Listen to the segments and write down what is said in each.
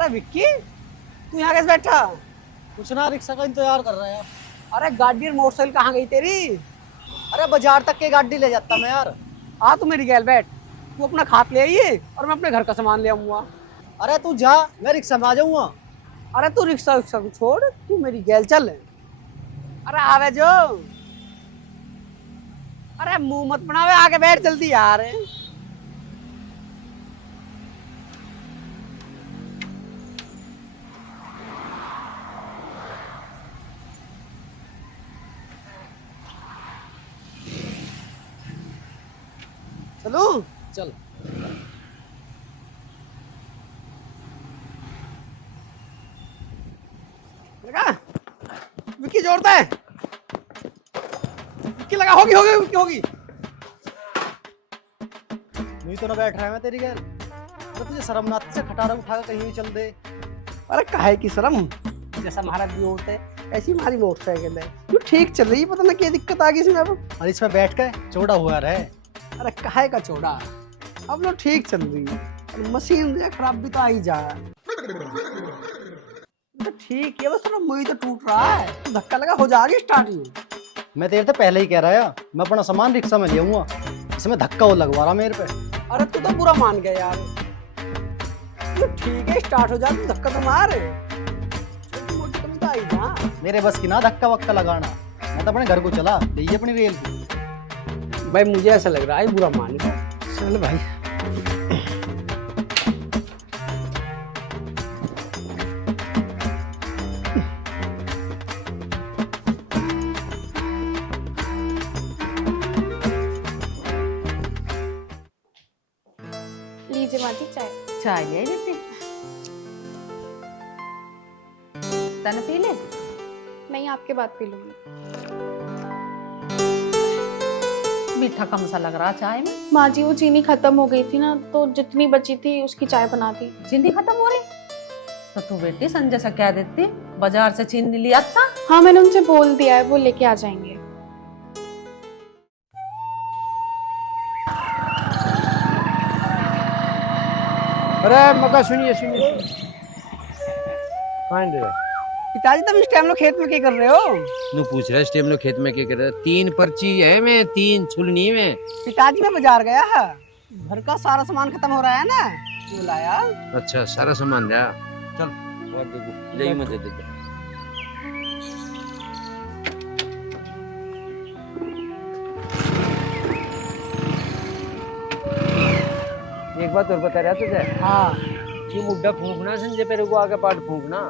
अरे विक्की, तू यहाँ कैसे बैठा? कुछ ना, रिक्शा का इंतजार कर रहे हैं। अरे गाड़ी और मोटरसाइकिल कहाँ गई तेरी? अरे बाजार तक की गाड़ी ले जाता मैं यार। आ तू मेरी गैल बैठ। तू अपना खात ले आइए और मैं अपने घर का सामान ले आऊंगा। अरे तू जा, मैं रिक्शा में आ जाऊंगा। अरे तू रिक्शा विक्शा को छोड़, तू मेरी गैल चल। अरे आवे जो। अरे मुंह मत बनावे, आगे बैठ जल्दी यार। चलो चल। लगा विक्की, जोड़ता है विक्की, लगा। होगी होगी विक्की, होगी। नहीं तो ना बैठ रहा है मैं तेरी गैल। अरे तुझे शर्म ना आती से खटारा उठा कर कहीं भी चल दे। अरे काहे की शर्म, जैसा हमारा भी होता है ऐसी हमारी मोटरसाइकिल है। तू ठीक चल रही है, पता ना क्या दिक्कत आ गई इसमें अब। और इसमें बैठ के चौड़ा हुआ रहे। अरे काहे का चौड़ा, अब लोग ठीक चल रही है। मशीन जो है खराब भी तो आ ही जा। तो ठीक है, बस थोड़ा मुझे तो टूट रहा है, तो धक्का लगा हो जाएगी स्टार्ट ही। मैं तेरे से पहले ही कह रहा है, मैं अपना सामान रिक्शा में ले आऊंगा। इसमें धक्का वो लगवा रहा मेरे पे। अरे तू तो बुरा मान गया यार। तो ठीक है, स्टार्ट हो जा, तू धक्का तो मार। छोटी मोटी कमी तो आई जा। मेरे बस की ना धक्का वक्का लगाना। मैं तो अपने घर को चला ले अपनी रेल की। भाई मुझे ऐसा लग रहा है बुरा मान गया। चल भाई। लीजिए माँ जी चाय। चाय ले लेते, तने पी ले। नहीं, आपके बाद पी लूंगी। मीठा कम सा लग रहा चाय में। माँ जी वो चीनी खत्म हो गई थी ना, तो जितनी बची थी उसकी चाय बना दी। चीनी खत्म हो रही तो तू बेटी संजय से कह देती बाजार से चीनी लिया था। हाँ मैंने उनसे बोल दिया है, वो लेके आ जाएंगे। अरे मका सुनिए सुनिए। पिताजी तब इस टाइम लोग खेत में क्या कर रहे हो? नु पूछ रहा है इस टाइम लोग खेत में क्या कर रहे हैं? 3 पर्ची है में 3 छुलनी में। पिताजी मैं बाजार गया है, घर का सारा सामान खत्म हो रहा है ना, वो लाया। अच्छा सारा सामान लिया। चल और देखो ले ही मत दे दे। एक बात और बता रहा तुझे। हाँ ये मुड्ढा फूंकना संजय पे को आगे पाट फूंकना।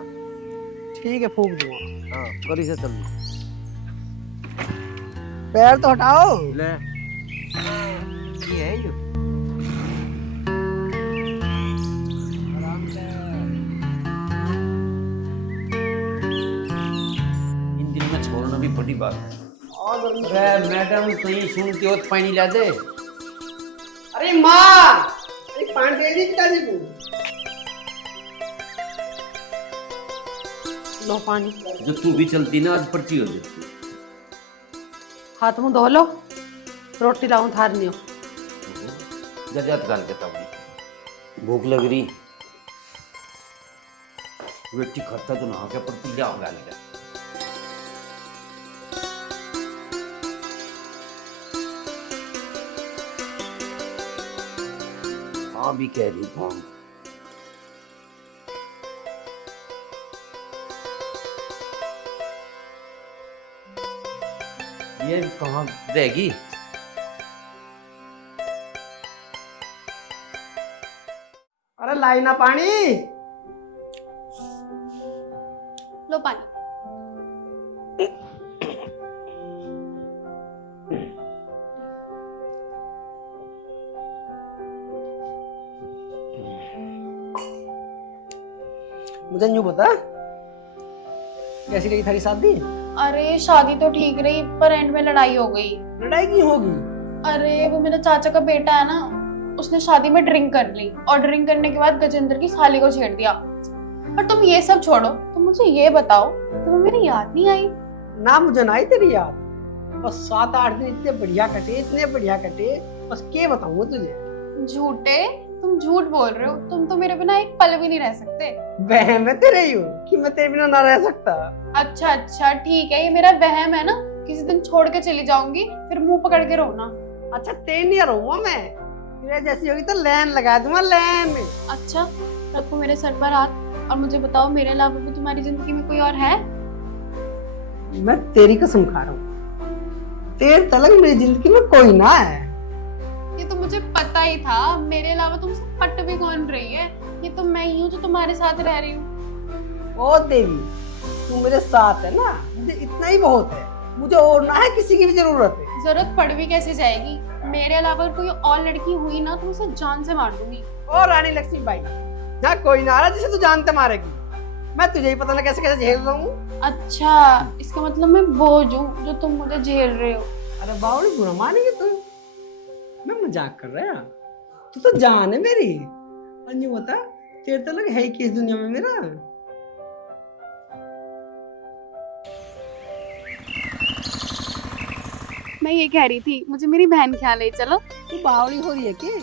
ठीक है, फूक दूंगा। हाँ करी से चल पैर तो हटाओ। ले ये है जो आराम से। इन दिन में छोड़ना भी बड़ी बात है। अरे मैडम कहीं सुनती हो तो पानी ला दे। अरे माँ, अरे पानी दे दी पिताजी को। लो पानी। जो तू भी चलती ना आज पर्ची हो जाती। हाथ मुंह धो लो, रोटी लाऊं थार नहीं हो। जजात गाल के तब भूख लग रही बेटी खाता तो नहा के पर्ची जाओ गाल के। हाँ भी कह रही कौन ये कहाँ रहेगी? अरे लाई ना पानी। लो पानी। मुझे यूं बता, कैसी रही थारी शादी? अरे शादी तो ठीक रही, पर एंड में लड़ाई हो गई। लड़ाई क्यों होगी? अरे वो मेरा चाचा का बेटा है ना, उसने शादी में ड्रिंक कर ली और ड्रिंक करने के बाद गजेंद्र की साली को छेड़ दिया। पर तुम ये सब छोड़ो, तुम मुझे ये बताओ, तुम्हें मेरी याद नहीं आई? ना मुझे ना आई तेरी याद। बस 7-8 दिन इतने बढ़िया कटे, इतने बढ़िया कटे, बस क्या बताऊं तुझे। झूठे, तुम झूठ बोल रहे हो, तुम तो मेरे बिना एक पल भी नहीं रह सकते। वहम है तेरे ही कि मैं तेरे बिना ना रह सकता। अच्छा अच्छा ठीक है, ये मेरा वहम है ना, किसी दिन छोड़ के चली जाऊंगी, फिर मुंह पकड़ के रोना। अच्छा तेरे नहीं रहूंगा मैं, तेरे जैसी होगी तो लैन लगा दूंगा, लैन। अच्छा रखो मेरे सर पर हाथ और मुझे बताओ, मेरे अलावा भी तुम्हारी जिंदगी में कोई और है? मैं तेरी कसम खा रहा हूँ, तेरे तलक मेरी जिंदगी में कोई ना है। ये तो मुझे पता ही था, मेरे अलावा तुमसे पट भी कौन रही है, ये तो मैं ही हूँ जो तुम्हारे साथ रह रही हूँ। ओ देवी, तू मेरे साथ है ना, मुझे इतना ही बहुत है, मुझे और ना है किसी की भी जरूरत है। जरूरत पड़ भी कैसे जाएगी, मेरे अलावा कोई और लड़की हुई ना तो उसे जान से मार दूंगी। ओ रानी लक्ष्मीबाई, यहाँ कोई ना आ रहा जिसे तू जानते मारेगी, मैं तुझे ही पता ना कैसे कैसे झेल रहा हूँ। अच्छा इसका मतलब मैं बोझ हूँ जो तुम मुझे झेल रहे हो। अरे बावड़ी बुरा मानेगी तू, मैं मजाक कर रहा है, तू तो जान है मेरी। अंजू बता, तेरे तलक है ही किस दुनिया में मेरा। मैं ये कह रही थी, मुझे मेरी बहन ख्याल है, चलो। तू बावड़ी हो रही है कि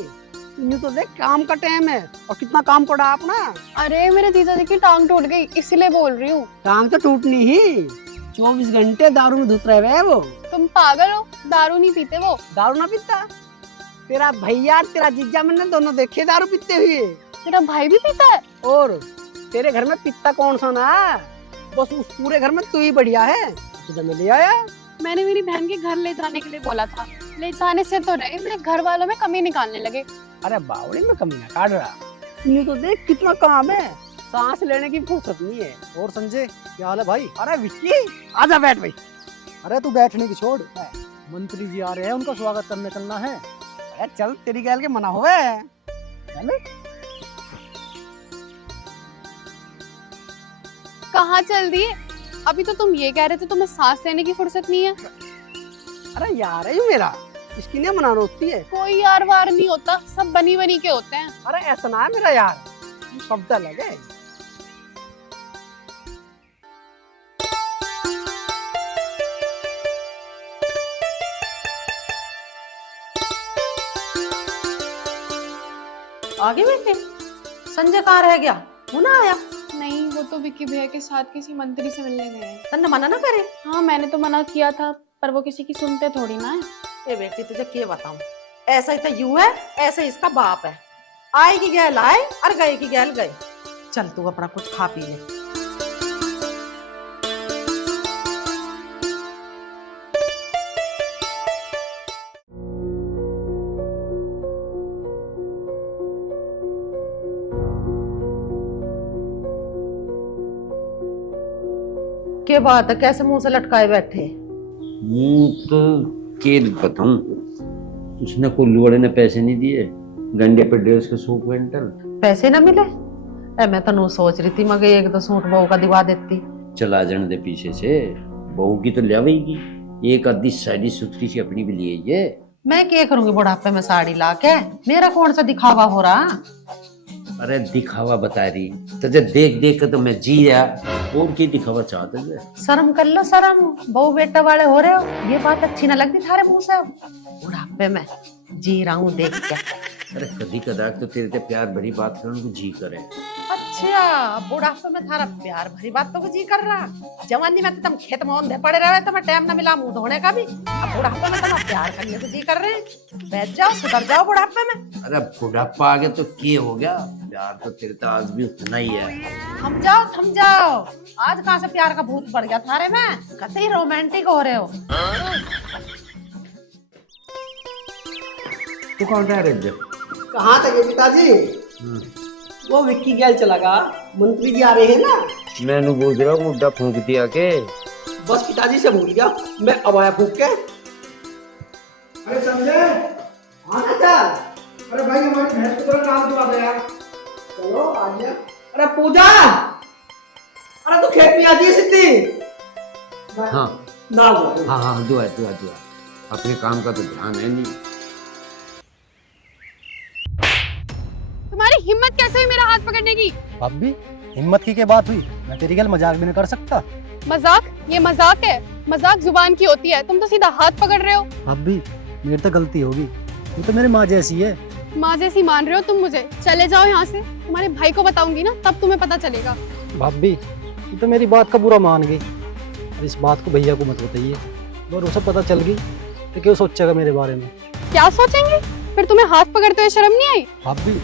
तू तो देख काम का टाइम है और कितना काम पड़ा अपना। अरे मेरे जीजा जी की टांग टूट गई, इसीलिए बोल रही हूँ। टांग तो टूटनी ही, 24 घंटे दारू में धुत रहे हुए वो। तुम पागल हो, दारू नहीं पीते वो। दारू ना पीता? तेरा भैया तेरा जीजा मैंने दोनों देखे दारू पीते हुए। तेरा भाई भी पीता है? और तेरे घर में पिता कौन सा ना, बस उस पूरे घर में तू ही बढ़िया है, तुझे मैं ले आया। मैंने मेरी बहन के घर ले जाने के लिए बोला था, ले जाने से तो रहे, मेरे घर वालों में कमी निकालने लगे। अरे बावड़ी में कमी ना काट रहा, ये तो देख कितना काम है, सांस लेने की फुर्सत नहीं है। और संजय क्या हाल है भाई? अरे विक्की आजा बैठ भाई। अरे तू बैठने की छोड़, मंत्री जी आ रहे हैं, उनका स्वागत करने चलना है। अरे चल तेरी गैल के मना हुए चल। कहाँ चल दिए? अभी तो तुम ये कह रहे थे तुम्हें सांस लेने की फुर्सत नहीं है। अरे यार है मेरा, इसकी नहीं मना होती है। कोई यार वार नहीं होता, सब बनी बनी के होते हैं। अरे ऐसा ना है मेरा यार, शब्द अलग है। आगे बैठे संजय कहाँ रह गया, वो ना आया? नहीं, वो तो विक्की भैया के साथ किसी मंत्री से मिलने गए हैं। तन्ने मना ना करे। हाँ मैंने तो मना किया था, पर वो किसी की सुनते थोड़ी ना है। ए बेटी तुझे क्या बताऊं, ऐसा ही तो यूं है, ऐसे ही इसका बाप है, आए की गैल आए और गए की गैल गए। चल तू अपना कुछ खा पी ले। क्या बात है, कैसे मुंह से लटकाए बैठे? तो के बताऊं, उसने कोई लुआड़े ने पैसे नहीं दिए, गंडे पे ड्रेस के 100 क्विंटल पैसे ना मिले? मैं तो नू सोच रही थी मगर एक दो सूट बहू का दिवा देती। चला जाने दे पीछे से, बहू की तो लियावेगी, एक आधी साड़ी सुथरी सी अपनी भी लिए ये। मैं क्या करूंगी बुढ़ापे में साड़ी ला के, मेरा कौन सा दिखावा हो रहा? अरे दिखावा बता रही, तुझे देख देख के तो मैं जी गया, और क्या दिखावा चाहते थे? शर्म कर लो शर्म, बहू बेटा वाले हो रहे हो, ये बात अच्छी ना लगती थारे मुंह से। बुढ़ापे में जी रहा हूँ देख के। अरे कभी कदार तो तेरे ते प्यार भरी बात करने को जी करे। अच्छा बुढ़ापे में थारा प्यार भरी बात तो जी कर रहा, जवानी में तो तुम खेत में औंधे पड़े रहे, तुम्हें टाइम ना मिला मुंह धोने का भी, अब बुढ़ापे में तुम प्यार करने को जी कर रहे हैं। बैठ जाओ, सुधर जाओ बुढ़ापे में। अरे बुढ़ापा आ गया तो क्या हो गया, प्यार तो तेरे तो आज भी उतना ही है। थम जाओ, आज कहाँ से प्यार का भूत पड़ गया थारे में, कतई रोमांटिक हो रहे हो। तू कौन रह रहे? कहाँ तक है पिताजी? वो विक्की गैल चला गया, मंत्री जी आ रहे हैं ना। मैंने बोल रहा हूँ मुद्दा फूंक दिया के, बस पिताजी से भूल गया मैं, अब आया फूंक के। अरे संजय, आना चल। अरे भाई हमारी भैंस को थोड़ा काम दिवा दे यार। चलो आ गया। अरे पूजा, अरे तू खेत में आ जी सिद्धि। हाँ ना वो हाँ हाँ, दुआ दुआ दुआ, अपने काम का तो ध्यान है नहीं। तुम्हारी हिम्मत कैसे हुई मेरा हाथ पकड़ने की? भाभी हिम्मत की क्या बात हुई, मैं तेरी गल मजाक भी नहीं कर सकता। मजाक? ये मजाक है? मजाक जुबान की होती है, तुम तो सीधा हाथ पकड़ रहे हो। भाभी मेरी तो गलती होगी, तू तो मेरी माँ जैसी है, माँ जैसी मान रहे हो तुम मुझे। चले जाओ यहाँ से, तुम्हारे भाई को बताऊंगी ना तब तुम्हें पता चलेगा। भाभी तू तो मेरी बात का बुरा मान गई, और इस बात को भैया को मत बताइए, और उसे पता चल गई तो क्यों सोचेगा मेरे बारे में। क्या सोचेंगे? फिर तुम्हें हाथ पकड़ते हुए शर्म नहीं आई? भाभी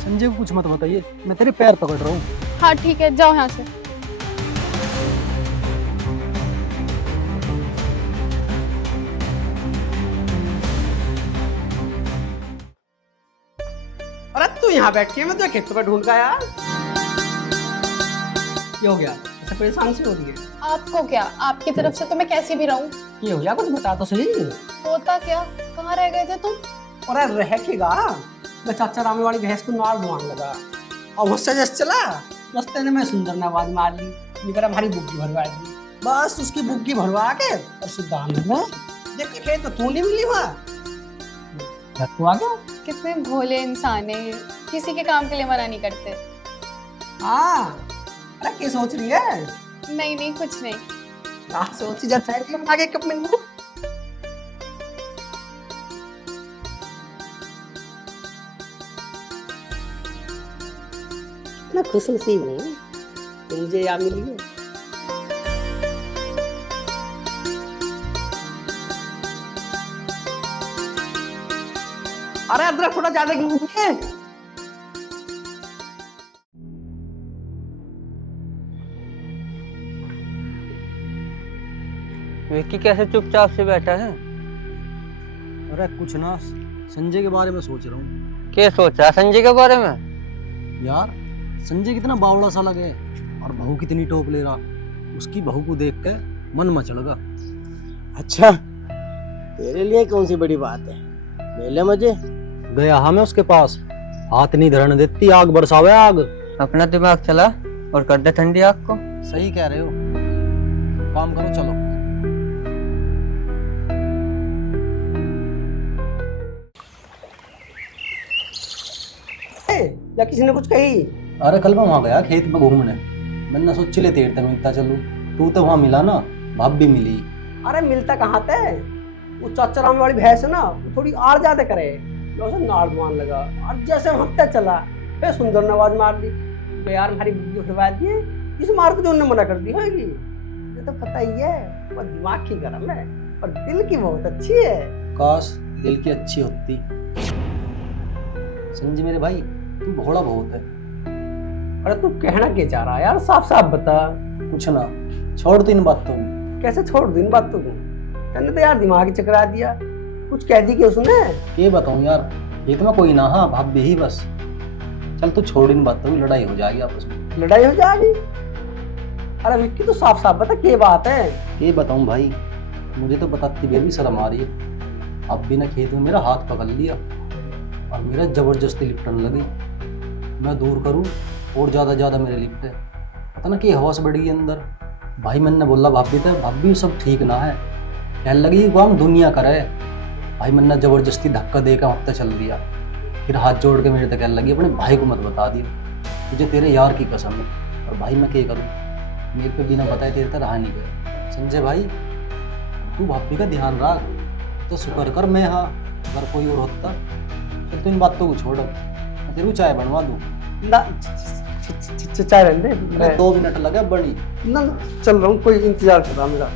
संजय को कुछ मत बताइए, मैं तेरे पैर पकड़ रहा हूँ। हाँ ठीक है, जाओ यहाँ से। अरे तू यहाँ बैठी है, मैं तो खेतों पे ढूंढ का यार। क्या हो गया? ऐसा परेशान से हो रही है? आपको क्या, आपकी तरफ से तो मैं कैसी भी रहूं। ये हो गया, कुछ बता तो सही। होता क्या, कहाँ रह गए थे तुम? अरे रह के गा, मैं चाचा रामे वाली भैंस को नाल धुआन लगा और मुझसे जैसे चला रास्ते ने मैं सुंदर ने आवाज मार ली, ये करा हमारी बुग्गी भरवा दी। बस उसकी बुग्गी भरवा के और सीधा में देख के खेत में तू नहीं मिली वहाँ घर को आ गया। कितने भोले इंसान है, किसी के काम के लिए मना नहीं करते। हाँ, अरे क्या सोच रही है? नहीं नहीं, कुछ नहीं। क्या सोची जा चाय के बना के कप में मुँह? ना खुश नसीब हूँ कि मुझे यहाँ मिली है। अरे अदरक थोड़ा ज्यादा क्यों है? विक्की कैसे चुपचाप से बैठा है? अरे कुछ ना, संजय के बारे में सोच रहा हूँ। क्या सोच रहा है संजय के बारे में? यार संजय कितना बावड़ा सा लगे और बहू कितनी टोप ले रहा, उसकी बहू को देख के मन मचल गया। अच्छा, तेरे लिए कौन सी बड़ी बात है? ले ले मजे। गया हाँ मैं उसके पास, हाथ नहीं धरने देती, आग बरसावे आग। अपना दिमाग चला और कर दे ठंडी आग को। सही कह रहे हो, काम करो चलो। या किसी ने कुछ कही? अरे कल मैं वहाँ गया खेत में घूमने, मैंने सोच ले तेरे तक मिलता चलूं, तू तो वहाँ मिला ना, भाभी मिली। अरे मिलता कहाँ थे? वो चाचा रामे वाली भैंस है ना, वो थोड़ी आड़ ज्यादा करे, जो से नाड़ धुआन लगा और जैसे हफ्ते चला फिर सुंदर ने आवाज मार दी, तो यार हमारी बुद्धि उठवा दिए, इस मार को जो उन्होंने मना कर दी होगी। ये तो पता ही है, वो दिमाग की गरम है और दिल की बहुत अच्छी है। काश दिल की अच्छी होती। संजय मेरे भाई तू भोला बहुत है। अरे तू कहना क्या चाह रहा है यार, साफ साफ बता। कुछ ना, छोड़ दो इन बातों को। कैसे छोड़ दूं इन बातों को? तूने तो यार दिमाग ही चकरा दिया, कुछ कह दी क्या उसने? ये बताऊं यार, खेत में कोई ना, हाँ भाभी ही बस। चल तू छोड़ इन बातों की, लड़ाई हो जाएगी आपस में। लड़ाई हो जाएगी? अरे विक्की तू साफ साफ बता क्या बात है? ये बताऊं भाई, मुझे तो बताती भी अभी शर्म आ रही है। अब भी ना खेत में मेरा हाथ पकड़ लिया और मेरा जबरदस्ती लिपटने लगी। मैं दूर करूं और ज्यादा मेरे लिपटे, पता ना कि हवस बढ़ गई अंदर। भाई मैंने बोला भाभी तो भाभी सब ठीक ना है, कहने लगी काम दुनिया करे। भाई मैंने जबरदस्ती धक्का देकर हफ्ते चल दिया, फिर हाथ जोड़ के मेरे तक कहने लगी अपने भाई को मत बता दियो, मुझे तेरे यार की कसम है। और भाई मैं क्या करूँ, मेरे पे बिना बताए तेरे तक रहा नहीं गया। संजय भाई तू भाभी का ध्यान रख, तो शुक्र कर मैं हाँ, अगर कोई और होता तो तू इन बातों को छोड़, मैं तेरे को चाय बनवा दूँ। ना चाय रहने दे, मेरा 2 मिनट लगा बड़ी। ना चल रहा हूँ, कोई इंतजार कर रहा मेरा।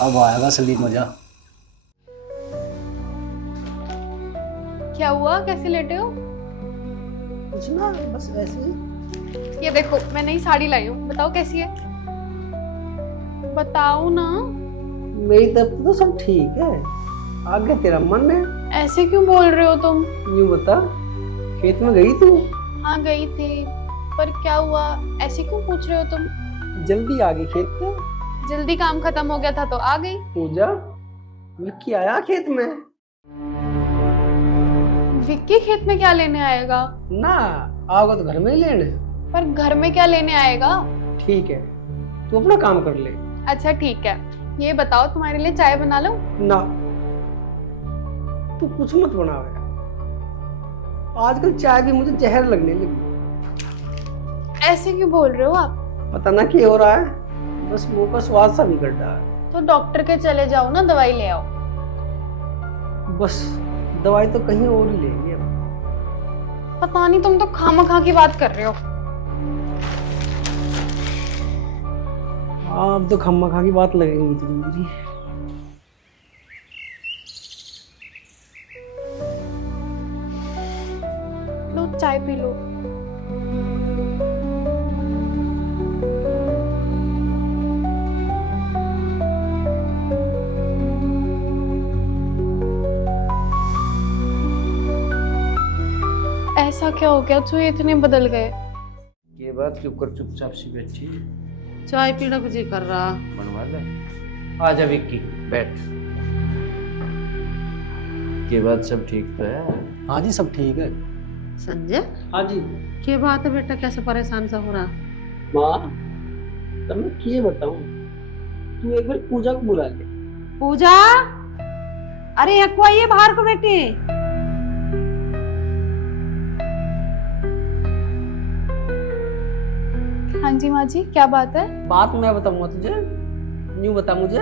अब आएगा असली मजा। क्या हुआ, कैसे लेटे हो? कुछ ना, बस ऐसे ही। ये देखो मैं नई साड़ी लाई हूँ, बताओ कैसी है? बताओ ना। मेरी तरफ तो सब ठीक है, आगे तेरा मन है। ऐसे क्यों बोल रहे हो तुम? यूं बता, खेत में गई तू? हाँ गई थी, पर क्या हुआ, ऐसे क्यों पूछ रहे हो तुम? जल्दी आ गई खेत पे? जल्दी काम खत्म हो गया था तो आ गई। पूजा, विक्की आया खेत में? विक्की खेत में क्या लेने आएगा? ना आओगा तो घर में ही लेने। पर घर में क्या लेने आएगा? ठीक है, तू अपना काम कर ले। अच्छा ठीक है, ये बताओ तुम्हारे लिए चाय बना लूं? ना, तू कुछ मत बनावे, आजकल चाय भी मुझे जहर लगने लगी। ऐसे क्यों बोल रहे हो आप? पता ना क्या हो रहा है, बस मुंह का स्वाद सा बिगड़ रहा है। तो डॉक्टर के चले जाओ ना, दवाई ले आओ। बस दवाई तो कहीं और ही लेंगे अब। पता नहीं, तुम तो खामखा की बात कर रहे हो। हाँ, अब तो खामखा की बात लगेगी तो मेरी। लो चाय पी लो। ऐसा क्या हो गया जो ये इतने बदल गए? ये बात क्यों कर चुपचाप सी बैठी? चाय पीने को जी कर रहा। बनवा ले। आ जा विक्की, बैठ। ये बात सब ठीक तो है? हाँ जी सब ठीक है। संजय, हाँ जी क्या बात है बेटा, कैसे परेशान सा हो रहा? माँ, तब मैं क्या बताऊं, तू एक बार पूजा को बुला ले। पूजा, अरे एक कोई है बाहर को बेटी। हाँ जी माँ जी, क्या बात है? बात मैं बताऊंगा तुझे, यूं बता मुझे,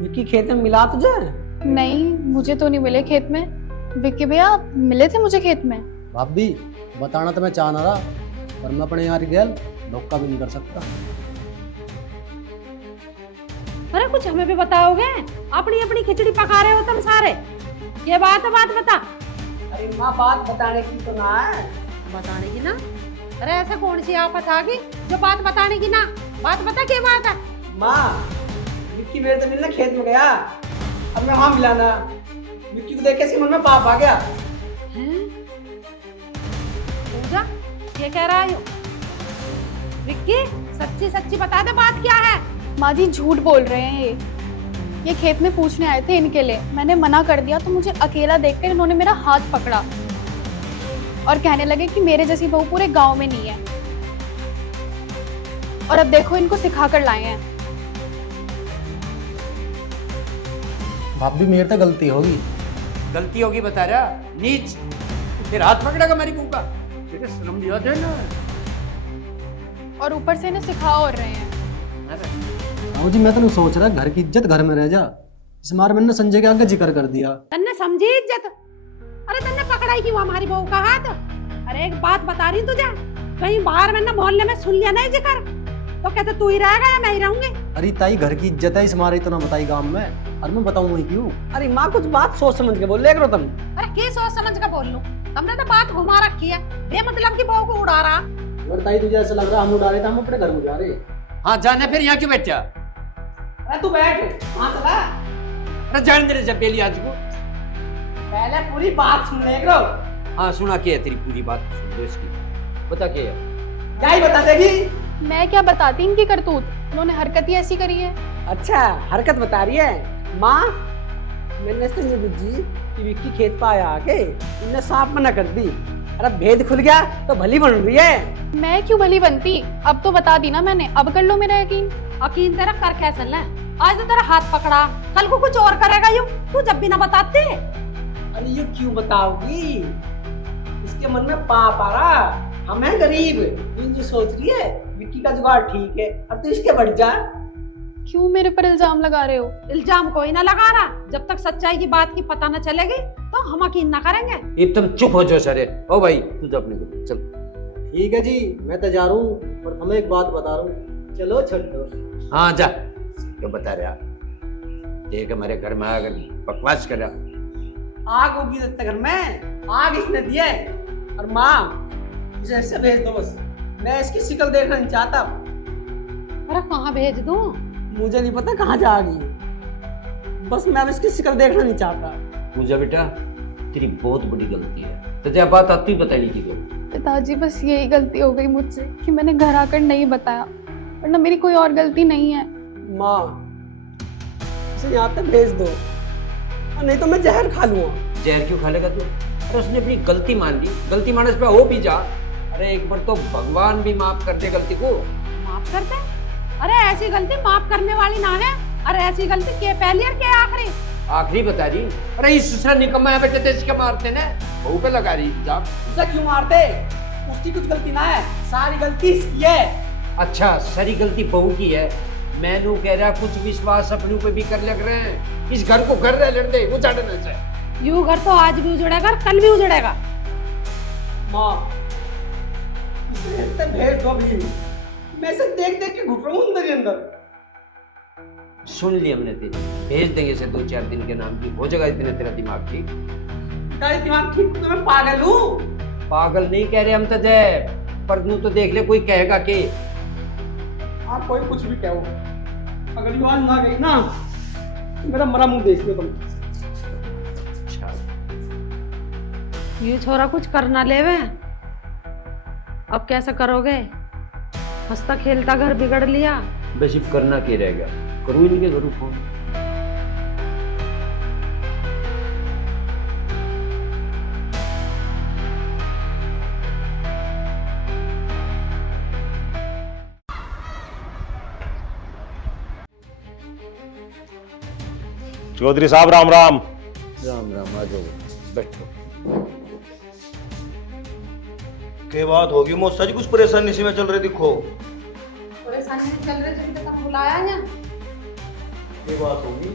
विक्की खेत में मिला तुझे? नहीं, मुझे तो नहीं मिले खेत में। विक्की भैया मिले थे मुझे खेत में। भाभी बताना तो मैं चाह ना रहा, पर मैं अपने यहाँ गैल धोखा भी नहीं कर सकता। अरे कुछ हमें भी बताओगे? अपनी अपनी खिचड़ी पका रहे हो तुम सारे। ये बात बता। अरे माँ, बात बताने की तो ना है। बताने की ना? अरे ऐसा कौन सी आफत आ गई जो बात बताने की ना? बात बता, क्या बात है? माँ, विक्की मेरे से मिलने खेत में गया, अब मैं वहां मिलाना। विक्की को देख के इसके मन में पाप आ गया। पूजा, ये कह रहा है विक्की? सच्ची सच्ची बता दे, बात क्या है? माँ जी झूठ बोल रहे हैं ये खेत में पूछने आए थे इनके लिए। मैंने मना कर दिया तो मुझे अकेला देखकर इन्होंने मेरा हाथ पकड़ा और कहने लगे कि मेरे जैसी बहू पूरे गांव में नहीं है। और अब देखो इनको सिखा कर लाए हैं। भाभी मेरे तो गलती होगी। गलती होगी बता रहा, नीच। फिर हाथ पकड़ेगा मेरी बहू का? तेरे शर्म दिया दे ना। और ऊपर से इन्हें सिखा और रहे हैं। हाँ जी, मैं तो नहीं सोच रहा घर की इज्जत घर में रह जा, इस मार मैंने संजय के आगे जिक्र कर दिया। तन्ने समझी इज्जत? अरे तन्ने पकड़ाई क्यों हमारी बहू का हाथ? अरे एक बात बता रही तुझे, कहीं बाहर मैंने मोहल्ले में सुन लिया नहीं जिक्र तो कहते तू ही रहेगा या मैं ही रहूंगी? अरे ताई घर की इज्जत है, इस मारे तो ना बताई गांव में, और मैं बताऊंगा क्यों? अरे माँ, कुछ बात सोच समझ के बोल ले करो तुम। अरे क्या सोच समझ कर बोल लूं? तुमने तो बात घुमा रखी है, बेमतलब की बहू को उड़ा रहा। अगर ताई तुझे ऐसा लग रहा हम उड़ा रहे थे, हम अपने घर में जा रहे। हाँ जाने, फिर यहाँ क्यों बैठा? अरे तू बैठ, वहां चला। अरे जान दे रहे पहली आज को। पहले पूरी बात सुन ले करो। हाँ सुना, क्या है तेरी पूरी बात सुन लो इसकी, बता क्या है? क्या ही बता देगी? मैं क्या बताती इनकी करतूत, इन्होंने हरकत ही ऐसी करी है। अच्छा, हरकत बता रही है माँ। मैंने इससे ये बुझी कि विक्की खेत पे आया आके इन्हें साफ मना कर दी। अरे भेद खुल गया तो भली बन रही है। मैं क्यों भली बनती, अब तो बता दी ना मैंने, अब कर लो मेरा यकीन। यकीन तेरा कर कैसे ले? आज तो तेरा हाथ पकड़ा, कल को कुछ और करेगा यूं, तू जब भी ना बताते। अरे ये क्यों बताओगी? इसके मन में पाप आ रहा, हमें गरीब जो सोच रही है विक्की का जुगाड़ ठीक है, अब तो इसके बढ़ जा। क्यों मेरे पर इल्जाम लगा रहे हो? इल्जाम कोई ना लगा रहा, जब तक सच्चाई की बात की पता न चलेगी तो हम यकीन ना करेंगे। ये तुम चुप हो जाओ सारे। ओ भाई तू जा अपने को, चल। ठीक है जी, मैं तो जा रहा हूँ, पर तुम्हें एक बात बता रहा हूँ, चलो छोड़ो। हाँ जा, क्यों बता रहा? देख हमारे घर में आग बकवास कर रहा। आग होगी तब तक घर में, आग इसने दिया है। और माँ, इसे ऐसे भेज दो बस, मैं इसकी शक्ल देखना नहीं चाहता। अरे कहाँ भेज दूं? मुझे नहीं पता कहाँ जाएगी, बस मैं अब इसकी शक्ल देखना नहीं चाहता। पूजा बेटा, तेरी बहुत बड़ी गलती है, तुझे बात आती बताई थी। पिताजी बस यही गलती हो गई मुझसे कि मैंने घर आकर नहीं बताया, वरना मेरी कोई और गलती नहीं है। माँ, इसे यहाँ तक भेज दो, और नहीं तो मैं जहर खा लूंगा। जहर क्यों खा लेगा तू? अरे उसने अपनी गलती मान ली, गलती मानने पे हो भी जा। अरे एक बार तो भगवान भी माफ कर दे गलती को। माफ कर दे? अरे ऐसी गलती माफ करने वाली ना है। अरे ऐसी गलती के पहली और के आखिरी? आखिरी बता रही। अरे इस दूसरा निकम्मा है बेटे, देश के मारते ने बहू पे लगा रही जा। उसे क्यों मारते? उसकी कुछ गलती ना है, सारी गलती इसकी है। अच्छा सारी गलती बहू की है। मैनू कह रहा कुछ विश्वास अपने ऊपर भी कर लग रहे हैं। इस घर को घर रह लड़ते उजाड़ने से। यूं घर तो आज भी उजड़ेगा और कल भी उजड़ेगा। माँ इसे इतने भेज दो अभी, मैं इसे देख देख के घुट रहा हूँ अंदर ही अंदर। सुन ली हमने तेरी, भेज देंगे इसे 2-4 दिन के नाम की, हो जाएगा इतने तेरा दिमाग ठीक। तेरा दिमाग ठीक तो मैं पागल हूँ? पागल नहीं कह रहे हम तुझे, पर नू तो देख ले कोई कहेगा कि आप कोई कुछ भी कहो, अगर युवान ना गई ना तो मेरा मरा मुंह देख लो तुम। ये छोरा कुछ करना लेवे, अब कैसे करोगे? हंसता खेलता घर बिगड़ लिया। बस अब करना क्या रह गया, करूँ इनके घरों फोन। चौधरी साहब राम राम। राम राम, आ जाओ बैठो। क्या बात होगी मौसा जी, कुछ परेशानी सी में चल रही दिखो। परेशानी में चल रहे थे तो बुलाया है। क्या बात होगी?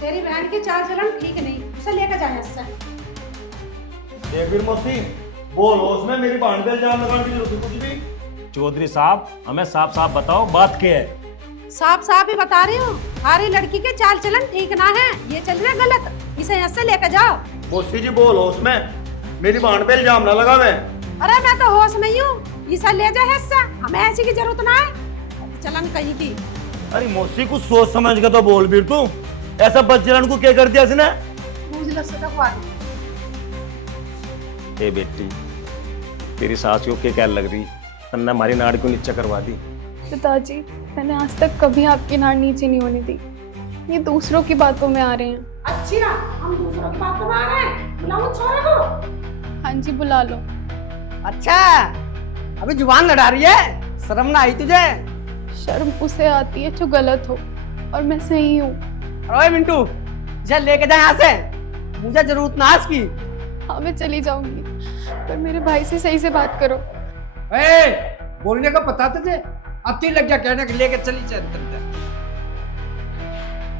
तेरी बहन की चाल चलन ठीक नहीं, उसे लेकर जाए इससे। देख फिर मौसी, बोलो उसमें मेरी बहन पे इल्जाम लगाने की जरूरत है कुछ भी? चौधरी साहब हमें साफ साफ बताओ बात क्या है। साफ साफ ही बता रही हूँ, हमारी लड़की के चाल चलन ठीक ना है, ये चल रहा है गलत, इसे यहाँ से लेकर जाओ। मौसी जी बोलो उसमें मेरी बहन पे इल्जाम ना लगावे। अरे मैं तो होश में ही हूँ, इसे ले जा हिस्सा, हमें ऐसी की जरूरत ना है। चलन कहीं की। अरे मौसी कुछ सोच समझ के तो बोल भी तू, ऐसा बच्चन को क्या कर दिया इसने? ए बेटी, तेरी सास को क्या लग रही, तन्ना हमारी नाड़ को नीचे करवा दी। पिताजी, मैंने आज तक कभी आपकी नाड़ नीचे नहीं होने दी। ये दूसरों की बातों में आ रहे हैं। अच्छा, हम दूसरों की बातों में आ रहे हैं, बुलाओ छोरे को। हाँ जी, बुला लो। अच्छा अभी जुबान लड़ा रही है, शर्म ना आई तुझे? शर्म उसे आती है जो गलत हो, और मैं सही हूँ। अरे मिंटू, इसे लेके जा यहाँ से, मुझे जरूरत ना इसकी। हाँ मैं चली जाऊंगी, पर मेरे भाई से सही से बात करो। बोलने का पता तुझे, अब तू लग गया कहने के लेके चली चल।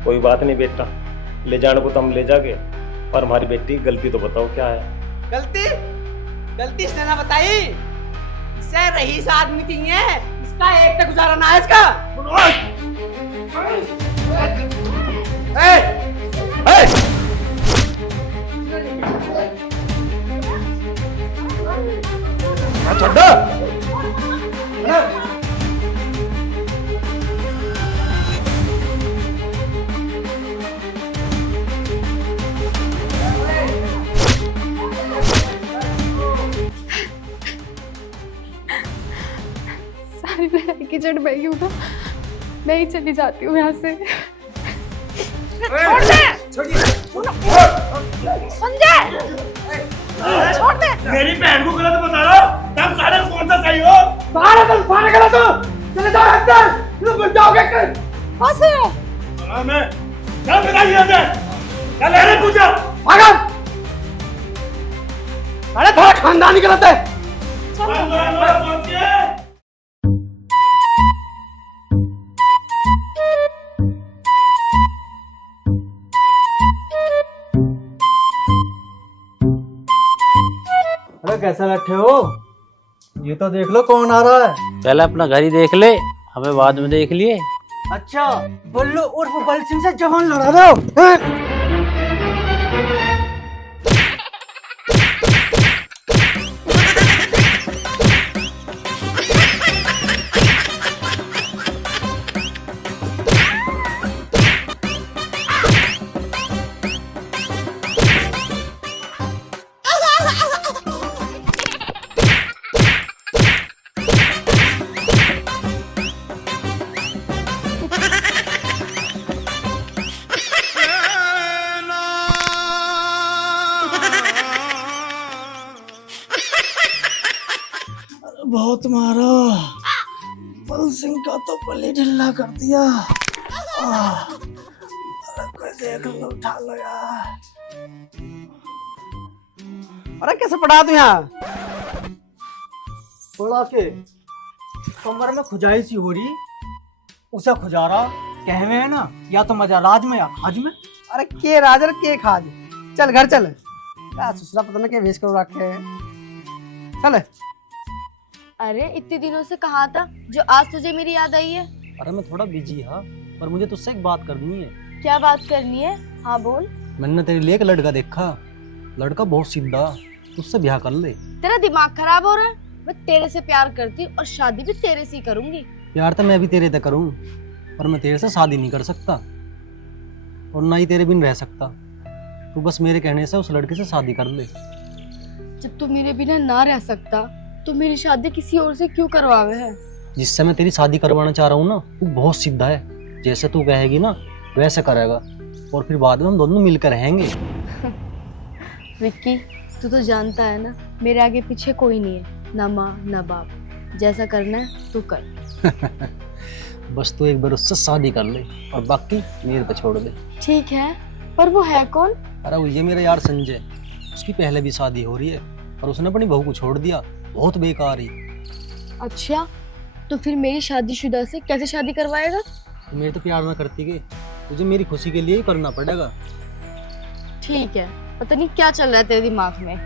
कोई बात नहीं बेटा, ले जाने को तो हम ले जाके, पर हमारी बेटी गलती तो बताओ क्या है। गलती? गलती इसने ना बताई, इसे रईस आदमी चाहिए, इसका एक का गुजारा ना है इसका। सारी लड़ाई की जड़ मैं ही हूँ ना, मैं ही चली जाती हूँ यहाँ से। छोड़ दे। मेरी बहन को गलत बता रहा, तुम सारे कौन सा सही हो? सारे गलत हो। चले जाओ अंदर, तुम बच जाओगे कल। कैसे? मैं क्या बताइए अंदर? क्या ले रहे पूछा? भागो। अरे थोड़ा खानदानी गलत है। अरे कैसे बैठे हो? ये तो देख लो कौन आ रहा है। पहले अपना घर ही देख ले, हमें बाद में देख लिए। अच्छा, बुल्लू उर्फ बलसिंह से जवान लड़ा रहे हो? बहुत मारा, बल सिंह का तो पल्ली ढिल्ला कर दिया। अरे कोई देख लो, उठा लो यार। अरे कैसे पड़ा तू यहाँ? पड़ा के कमर में खुजाई सी हो रही, उसे खुजा रहा कह में है ना, या तो मजा राज में या खाज में। अरे के राज और के खाज, चल घर चल। क्या ससुरा पता नहीं क्या वेश करो रखे है। चल। अरे इतने दिनों से कहाँ था जो आज तुझे मेरी याद आई है? अरे मैं थोड़ा बिजी हाँ, पर मुझे तुझसे एक बात करनी है। क्या बात करनी है? हाँ बोल। मैंने तेरे लिए एक लड़का देखा, लड़का बहुत सीधा, तुझसे ब्याह कर ले। तेरा दिमाग खराब हो रहा है? मैं तेरे से प्यार करती हूँ और शादी भी तेरे से ही करूंगी। प्यार तो मैं भी तेरे से करूँ, पर मैं तेरे से शादी नहीं कर सकता और ना ही तेरे बिन रह सकता। तू बस मेरे कहने से उस लड़के से शादी कर ले। जब तू मेरे बिना ना रह सकता तो मेरी शादी किसी और से क्यों करवावे है? जिससे मैं तेरी शादी करवाना चाह रहा हूँ ना, वो बहुत सीधा है। जैसे तू कहेगी ना वैसे करेगा, और फिर बाद में हम दोनों मिलकर रहेंगे। विक्की, तू तो जानता है ना मेरे आगे पीछे कोई नहीं है, ना माँ ना बाप। जैसा करना है तू कर। बस तू एक बार उससे शादी कर ले और बाकी मेरे पे छोड़ दे। ठीक है, पर वो है कौन? अरे वो ये मेरा यार संजय, उसकी पहले भी शादी हो रही है और उसने अपनी बहू को छोड़ दिया, बहुत बेकार ही। अच्छा, तो फिर मेरी शादीशुदा से कैसे शादी करवाएगा? तो मेरे तो प्यार ना करती के, तुझे मेरी खुशी के लिए ही करना पड़ेगा। ठीक है, पता नहीं क्या चल रहा है तेरे दिमाग में।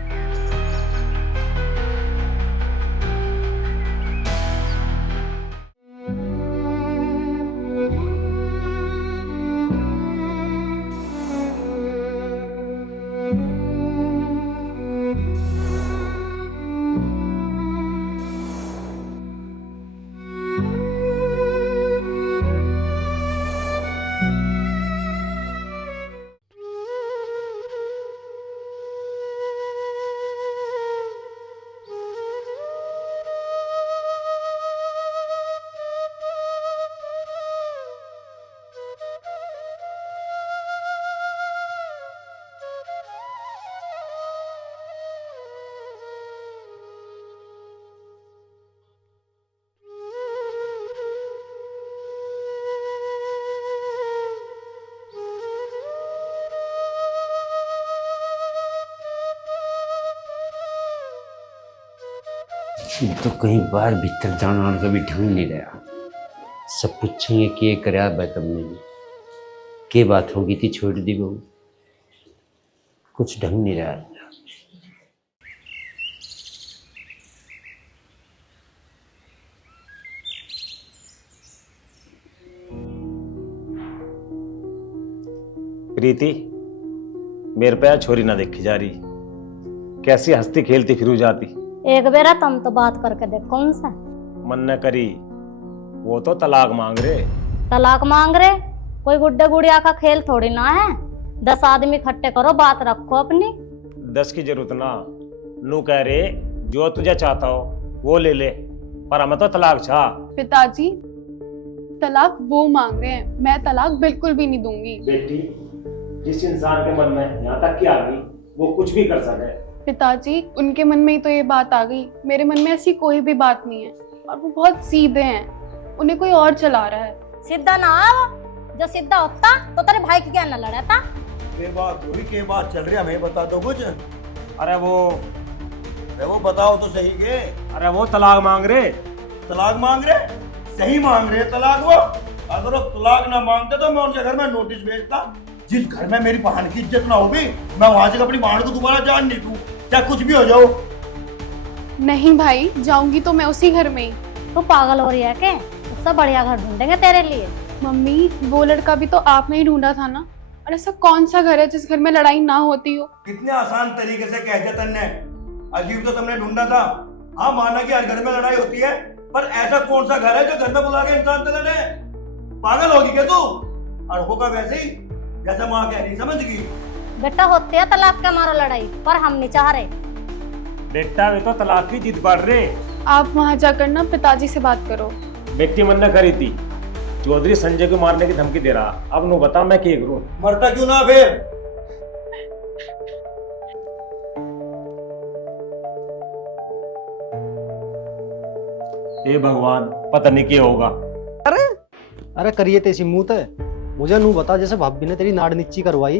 तो कहीं बाहर भीतर जाना का भी ढंग नहीं रहा। सब पूछेंगे कि कराया भाई तुमने, के बात होगी थी छोड़ दी बहू, कुछ ढंग नहीं रहा। प्रीति, मेरे पे छोरी ना देखी जा रही, कैसी हंसती खेलती फिरू जाती। एक बेरा तुम तो बात करके देख, कौन सा मन न करी, वो तो तलाक मांग रहे। तलाक मांग रहे? कोई गुड्डे गुड़िया का खेल थोड़ी ना है। 10 आदमी इकट्ठे करो, बात रखो अपनी। 10 की जरूरत ना, नू कह रहे जो तुझे चाहता हो वो ले ले, पर हमें तो तलाक चाह। पिताजी, तलाक वो मांग रहे हैं, मैं तलाक बिल्कुल भी नहीं दूंगी। बेटी, जिस इंसान के मन में यहाँ तक की आ गई वो कुछ भी कर सकता है। पिताजी, उनके मन में ही तो ये बात आ गई, मेरे मन में ऐसी कोई भी बात नहीं है। और वो बहुत सीधे हैं, उन्हें कोई और चला रहा है। सीधा ना आओ, जो सीधा होता तो तेरे भाई की क्या न लड़ाता। के बात हुई, के बात चल रही है, हमें बता दो कुछ। अरे वो बताओ तो सही के। अरे वो तलाक मांग रहे। तलाक मांग रहे? सही मांग रहे तलाक वो? अगर वो तलाक ना मांगते तो मैं उनके घर में नोटिस भेजता। जिस घर में मेरी बहन की इज्जत ना होगी, मैं वहां से अपनी बहन को दोबारा जान नहीं दूं, चाहे कुछ भी हो जाओ। नहीं भाई, जाऊंगी तो मैं उसी घर में ही। तो पागल हो रही है के? उससे बढ़िया घर ढूंढेंगे तेरे लिए। मम्मी, वो लड़का भी तो आपने ही ढूंढा था ना। और ऐसा कौन सा घर है जिस घर में लड़ाई ना होती हो? कितने आसान तरीके से कह दिया तुमने। अजीब तो तुमने ढूंढा था। हाँ, माना कि हर घर में लड़ाई होती है, पर ऐसा कौन सा घर है जो घर में बुला के इंसान से लड़े? पागल होगी क्या तू? और होगा वैसे ही जैसे माँ कह रही, समझ गई? बेटा, होती है तलाक के मारो लड़ाई, पर हम नहीं चाह रहे। बेटा, वे तो तलाक की जिद पड़ रहे। आप वहां जाकर ना पिताजी से बात करो। बेटी मन न करी थी, चौधरी संजय को मारने की धमकी दे रहा। अब नु बता मैं क्या करूं? मरता क्यों ना फिर? हे भगवान, पता नहीं क्या होगा। अरे करिए तेसी मुंह ते, मुझे नू बता, जैसे भाभी ने तेरी नाड़ नीची करवाई,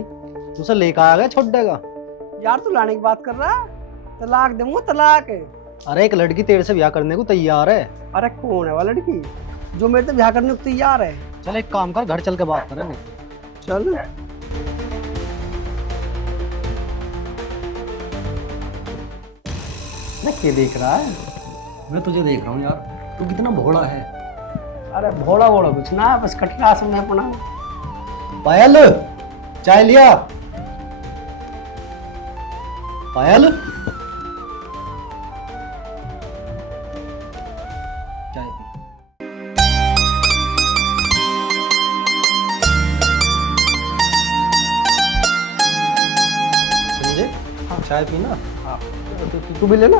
तुझसे लेकर आ गया छोड़ देगा। यार तू लाने की बात कर रहा है? तलाक दूंगा तलाक। अरे एक लड़की तेरे से ब्याह करने को तैयार है। अरे कौन है वो लड़की जो मेरे से ब्याह करने को तैयार है? चल एक काम कर, घर चल के बात करेंगे। चल। मैं क्या देख रहा है? मैं तुझे देख रहा हूँ यार, तू कितना भोला है। अरे भोला भोला कुछ ना, बस कठिन समय अपना। पायल, चाय लिया। पायल, चाय पी। समझे? हाँ चाय पीना। हाँ तू भी लेना।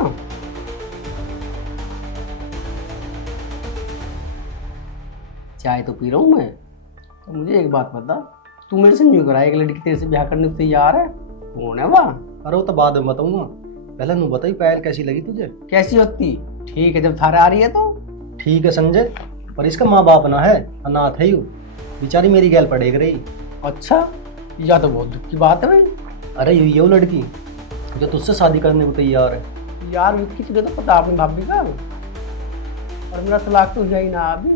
चाय तो पी रहा हूँ मैं। तो मुझे एक बात बता, तू मेरे से न्यू करा, एक लड़की तेरे से ब्याह करने को तैयार है, कौन है वह? अरे वो तो बाद में बताऊंगा, पहले नू बताई पायल कैसी लगी तुझे? कैसी होती? ठीक है, जब थारे आ रही है तो ठीक है संजय, पर इसका माँ बाप ना है, अनाथ है यू, बेचारी मेरी गैल पड़ेग रही। अच्छा, यह तो बहुत दुख की बात है भाई। अरे ये वो लड़की जो तुझसे शादी करने को तैयार है। यार विक्की, तुझे तो पता अपनी भाभी का, और मेरा तलाक तो हुआ ही ना अभी,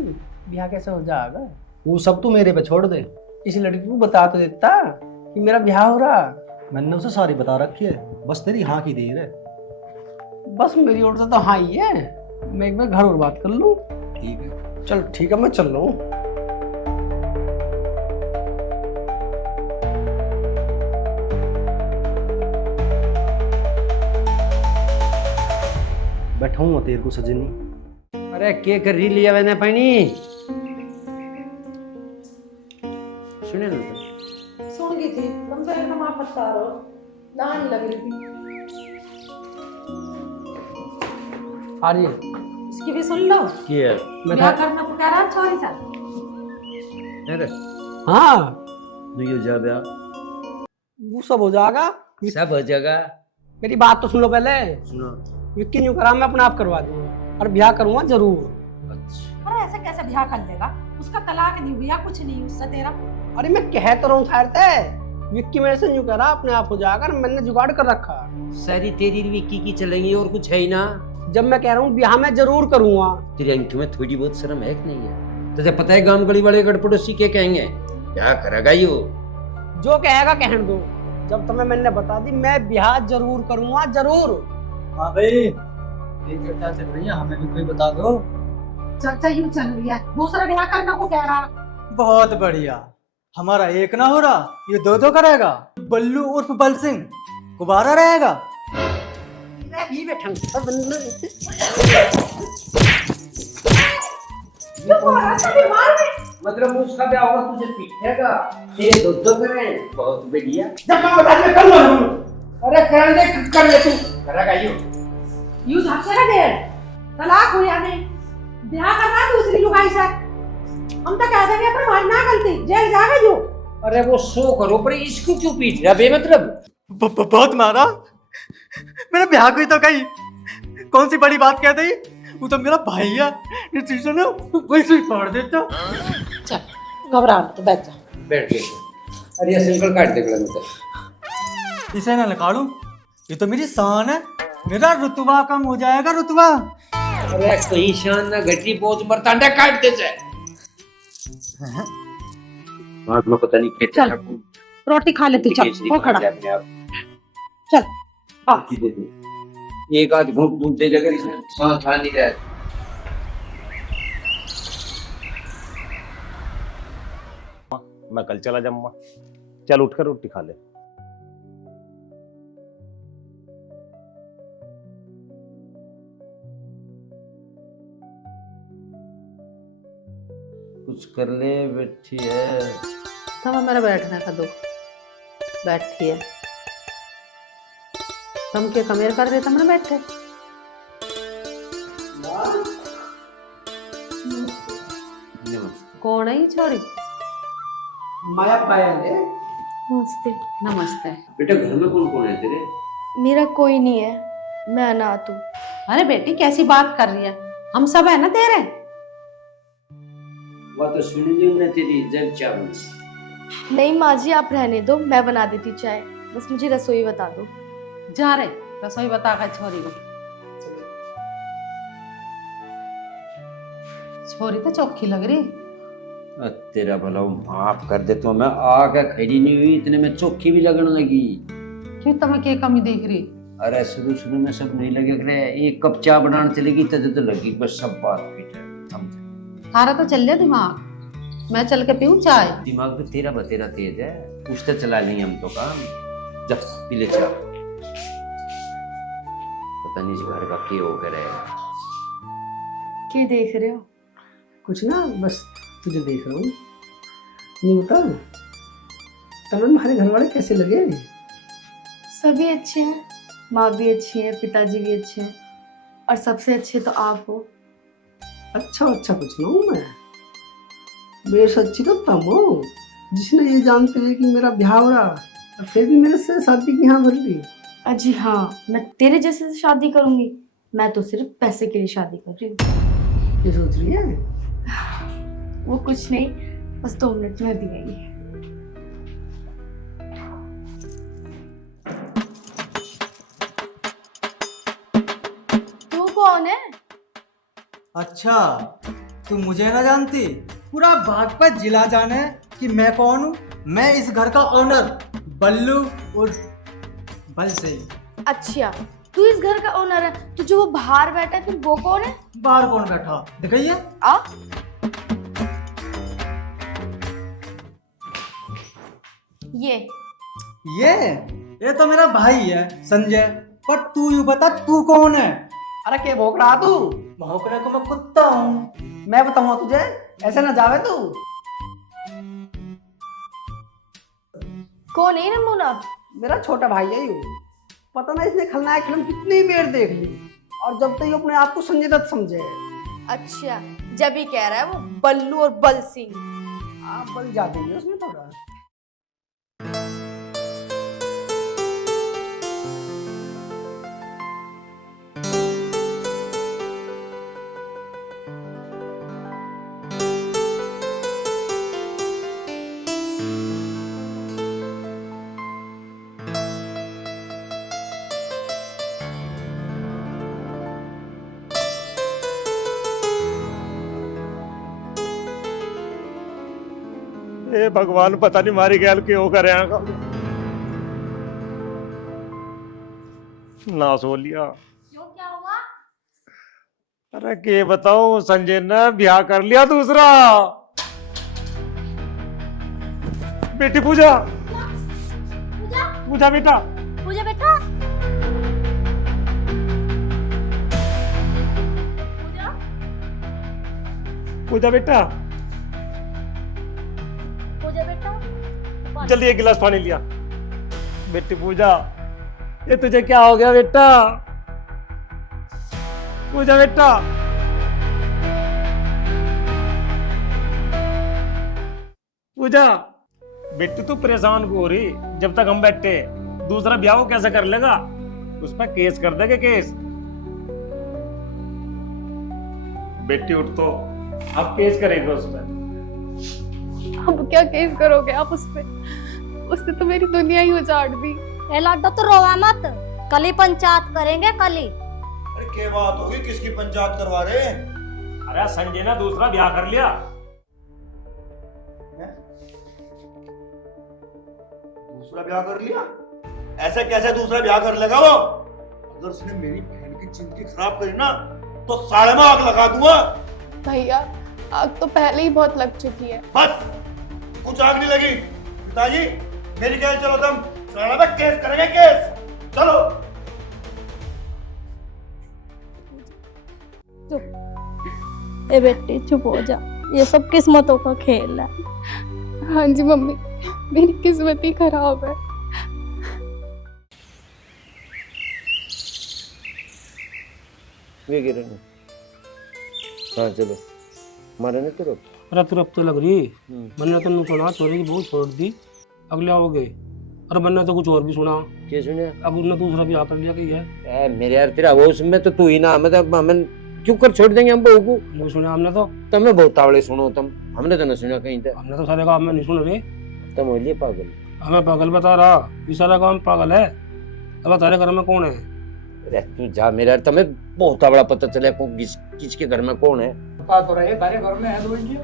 ब्याह कैसे हो जाएगा? वो सब तू मेरे पे छोड़ दे। इस लड़की को बता तो देता कि मेरा ब्याह हो रहा। मैंने उसे सारी बता रखी है, बस तेरी हाँ की देर है। बस मेरी ओर से तो हाँ ही है, मैं एक बार घर और बात कर लूँ। ठीक है चल ठीक है, मैं चल रहा हूँ। बैठा हूँ तेरे को सजनी। अरे के कर रही लिया मैंने पानी सुने ना तो। सुन गई थी तुम तो एकदम आप बता रहो, नहाने लग रही थी। आ रही है। इसकी भी सुन लो, किया क्या करना को कह रहा है छोरी सा। अरे हाँ नहीं जा ब्याह, वो सब हो जाएगा। सब हो जाएगा। मेरी बात तो सुन लो पहले। सुनो। विक्की न्यू करा, मैं अपना आप करवा दूंगा और ब्याह करूंगा जरूर। अच्छा अरे ऐसे कैसे ब्याह कर देगा? उसका तलाक नहीं हुआ, कुछ नहीं उससे तेरा। अरे मैं कह तो रहा हूँ ठहरते, विक्की मेरे से न्यू करा, अपने आप हो जाएगा, मैंने जुगाड़ कर रखा। सारी तेरी विक्की की चलेंगी और कुछ है ही ना। जब मैं कह रहा हूँ ब्याह मैं जरूर करूंगा। तेरी आंखों में थोड़ी बहुत शर्म है कि नहीं है? तुझे पता है गांव गली वाले गड़ पड़ोसी क्या कहेंगे? क्या करेगा यो? जो कहेगा कहने दो, जब तुम्हें मैंने बता दी मैं ब्याह जरूर करूंगा, जरूर। हाँ भाई, ये चर्चा चल रही है, हमें भी कोई बता दो। चर्चा यूं चल रही है, दूसरा ब्याह करना को कह रहा। बहुत बढ़िया, हमारा एक ना हो रहा, ये दो दो करेगा। बल्लू उर्फ बल सिंह गुब्बारा रहेगा। ये बैठा मतलब उसका ब्याह होगा तुझे पीटेगा, तेरे दो करें। बहुत बढ़िया। जब मैं बता दिया कर लो। अरे कर ले तू करेगा यो। यूं झांसे ना दे, तलाक हुआ नहीं, ब्याह करना दूसरी लुगाई से। हम तो कह देंगे पर हमारी ना गलती, जेल जाएगा जो। अरे वो सो करो, पर इसको क्यों पीट रहा बेमतलब? बहुत मारा, मेरा ब्याह कोई तो कही, कौन सी बड़ी बात कह दी? वो तो मेरा भाई है, डिसीजन है वैसे ही फाड़ देता। चल घबरा मत, बैठ जा। बैठ गए। अरे ये सिंगल काट दे गलन तो। इसे ना निकालूं, ये तो मेरी शान है, मेरा रुतबा कम हो जाएगा, रुतबा। अरे कोई शान ना घटी, बहुत बरतांडा काट दे से। हाथ में पता नहीं क्या चल रोटी खा ले तू, चल वो खड़ा चल। हाँ एक आध घूंट दूध दे देगा, इसमें सांस आ नहीं रहा। मैं कल चला जाऊंगा, चल उठकर रोटी खा ले। कुछ कर ले, बैठी है। तब मेरा बैठने का दो, बैठी है। तुम क्या कमेर कर रहे, तुमने बैठे। कौन है ये छोरी? माया पायल है। नमस्ते। नमस्ते। बेटा घर में कौन कौन है तेरे? मेरा कोई नहीं है, मैं अनाथ हूँ। अरे बेटी कैसी बात कर रही है, हम सब है ना तेरे। वो तो सुन ली हमने तेरी इज्जत चावल। नहीं माँ जी, आप रहने दो, मैं बना देती चाय, बस मुझे रसोई बता दो। जा रहे रसोई बता कर छोरी को। छोरी तो चौखी लग रही। तेरा भला माफ कर दे, तो मैं आके खड़ी नहीं हुई इतने में चौकी भी लगने लगी। क्यों तुम्हें क्या कमी देख रही? अरे शुरू शुरू में सब नहीं लगे, अरे एक कप चाय बनाने चलेगी तो लगी, बस सब बात पीट है। थारा तो चल दिमाग, मैं चल के पीऊं चाय? दिमाग तो तेरा बतेरा तेज है, कुछ तो चला नहीं हम तो काम। जब पी ले चाय, पता नहीं इस घर का क्या हो गया है। क्या देख रहे हो? कुछ ना, बस तुझे देख रहा हूँ। नहीं बता, तमन हमारे घर वाले कैसे लगे? सभी अच्छे हैं, माँ भी अच्छी है, पिताजी भी अच्छे हैं, और सबसे अच्छे तो आप हो। अच्छा अच्छा कुछ ना हूँ मैं, मेरे से अच्छी तो तुम हो, जिसने ये जानते हुए कि मेरा ब्याह हो रहा और फिर भी मेरे से शादी की हाँ भर दी। अजी हाँ, मैं तेरे जैसे से शादी करूंगी? मैं तो सिर्फ पैसे के लिए शादी कर रही हूँ। ये सोच रही है? वो कुछ नहीं, बस 2 मिनट में भी आएंगे। तू कौन है? अच्छा, तू मुझे ना जानती? पूरा बागपत जिला जाने कि मैं कौन हूँ। मैं इस घर का ओनर बल्लू उर्फ बल से। अच्छा, तू इस घर का ओनर है, तो जो वो बाहर बैठा है फिर वो कौन है? बाहर कौन बैठा दिखाइए। आ ये तो मेरा भाई है संजय। पर तू यूं बता, तू कौन है? अरे क्या भौंक रहा तू? भौंकने को मैं कुत्ता हूँ। मैं बताऊँ तुझे, ऐसे ना जावे तू। कौन है नमूना? मेरा छोटा भाई है यू। पता ना इसने खलनायक फिल्म कितनी बार देख ली, और जब तक ये अपने आप को संजय दत्त समझे। अच्छा, जब ही कह रहा है वो बल्लू और बल सिंह। आप बल जाते हैं उसमें थोड़ा। ए भगवान, पता नहीं मारी गैल के हो कर नाश हो लिया। क्यों, क्या हुआ? अरे के बताऊं, संजय ने ब्याह कर लिया दूसरा। बेटी पूजा, पूजा, पूजा बेटा, पूजा बेटा, पूजा, पूजा बेटा, पूजा बेटा, जल्दी एक गिलास पानी लिया। बेटी पूजा, ये तुझे क्या हो गया बेटा? पूजा बेटा, पूजा बेटी तू परेशान क्यों हो रही? जब तक हम बैठे, दूसरा ब्याह वो कैसे कर लेगा? उस पर केस कर देंगे, केस। बेटी उठ तो, अब केस करेंगे उस पर। अब क्या केस करोगे आप उस पे? उसने तो मेरी दुनिया ही उजाड़ दी। ए लाडो तो रोवा मत, कल ही पंचायत करेंगे, कल ही। अरे क्या बात होगी, किसकी पंचायत करवा रहे हैं? अरे संजय ने दूसरा ब्याह कर लिया। दूसरा ब्याह कर लिया? ऐसे कैसे दूसरा ब्याह कर लेगा वो? अगर उसने मेरी बहन की जिंदगी खराब करी ना, तो साले में आग लगा दूंगा। भैया, आग तो पहले ही बहुत लग चुकी है। बस, कुछ आग नहीं लगी। पिताजी, मेरी ख्याल चलो, तुम साला में केस करेंगे, केस। चलो। ए बेटी चुप हो जा, ये सब किस्मतों का खेल है। हाँ जी मम्मी, मेरी किस्मत ही खराब है। हाँ चलो, मारे ना तुरंत। अरे तुरंत तो लग रही, मैंने तो नहीं सुना छोरी की बहुत छोड़ दी, अगले आओगे। अरे मैंने तो कुछ और भी सुना, क्या सुने? अब उन्होंने दूसरा भी आकर लिया कि है। मेरे यार तेरा वो उसमें तो तू ही ना, मतलब हमें क्यों कर छोड़ देंगे हम बहू को? नहीं सुना हमने तो। तुम्हें बहुत तावड़े सुनो तुम, हमने तो ना सुना कहीं तक। हमने तो सारे काम में नहीं सुन रहे। तुम हो लिए पागल। हमें पागल बता रहा, ये सारा काम पागल है। अब तारे घर में कौन है? अरे तू जा मेरे यार, तुम्हें बहुत तावड़ा पता चले किसके घर में कौन है। बता तो रहे बारे घर में है दो जी।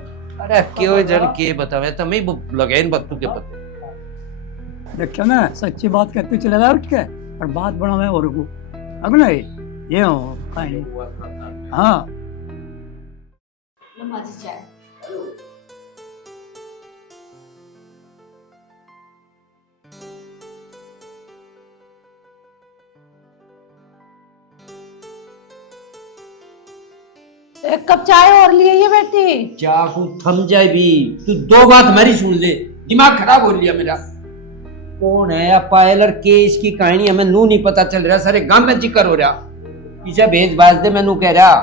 अरे क्यों जन के बतावे तमें लगे इन बत्तू के पत्ते। देखो ना सच्ची बात कहते चले जाए उठ के और बात बढ़ावे और को अब नहीं ये हो कहीं हाँ चाय। एक कप चाय और लिए ये बेटी। चाकू थम जाए भी तू दो बात हमारी सुन ले दिमाग खराब हो लिया मेरा। कौन है या पायल और के इसकी कहानी हमें नू नहीं पता चल रहा सारे गांव में जिक्र हो रहा। इसे भेज बाज दे मैं नू कह रहा।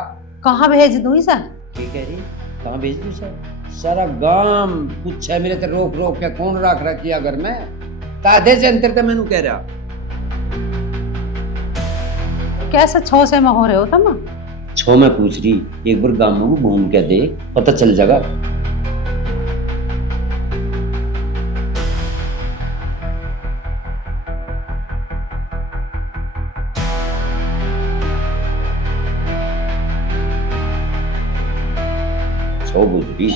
कहाँ भेज दूँ इसे? ठीक है रे कहाँ भेज दूँ सर सारा गांव कुछ है मेरे ते रोक रोक के कौन रख रखिया घर में ताधे से अंतर ते मैनू कह रहा। कैसे छो से में हो रहे हो तुम? छो में पूछ रही एक बार गांव में घूम के दे पता चल जाएगा। छो पूछ रही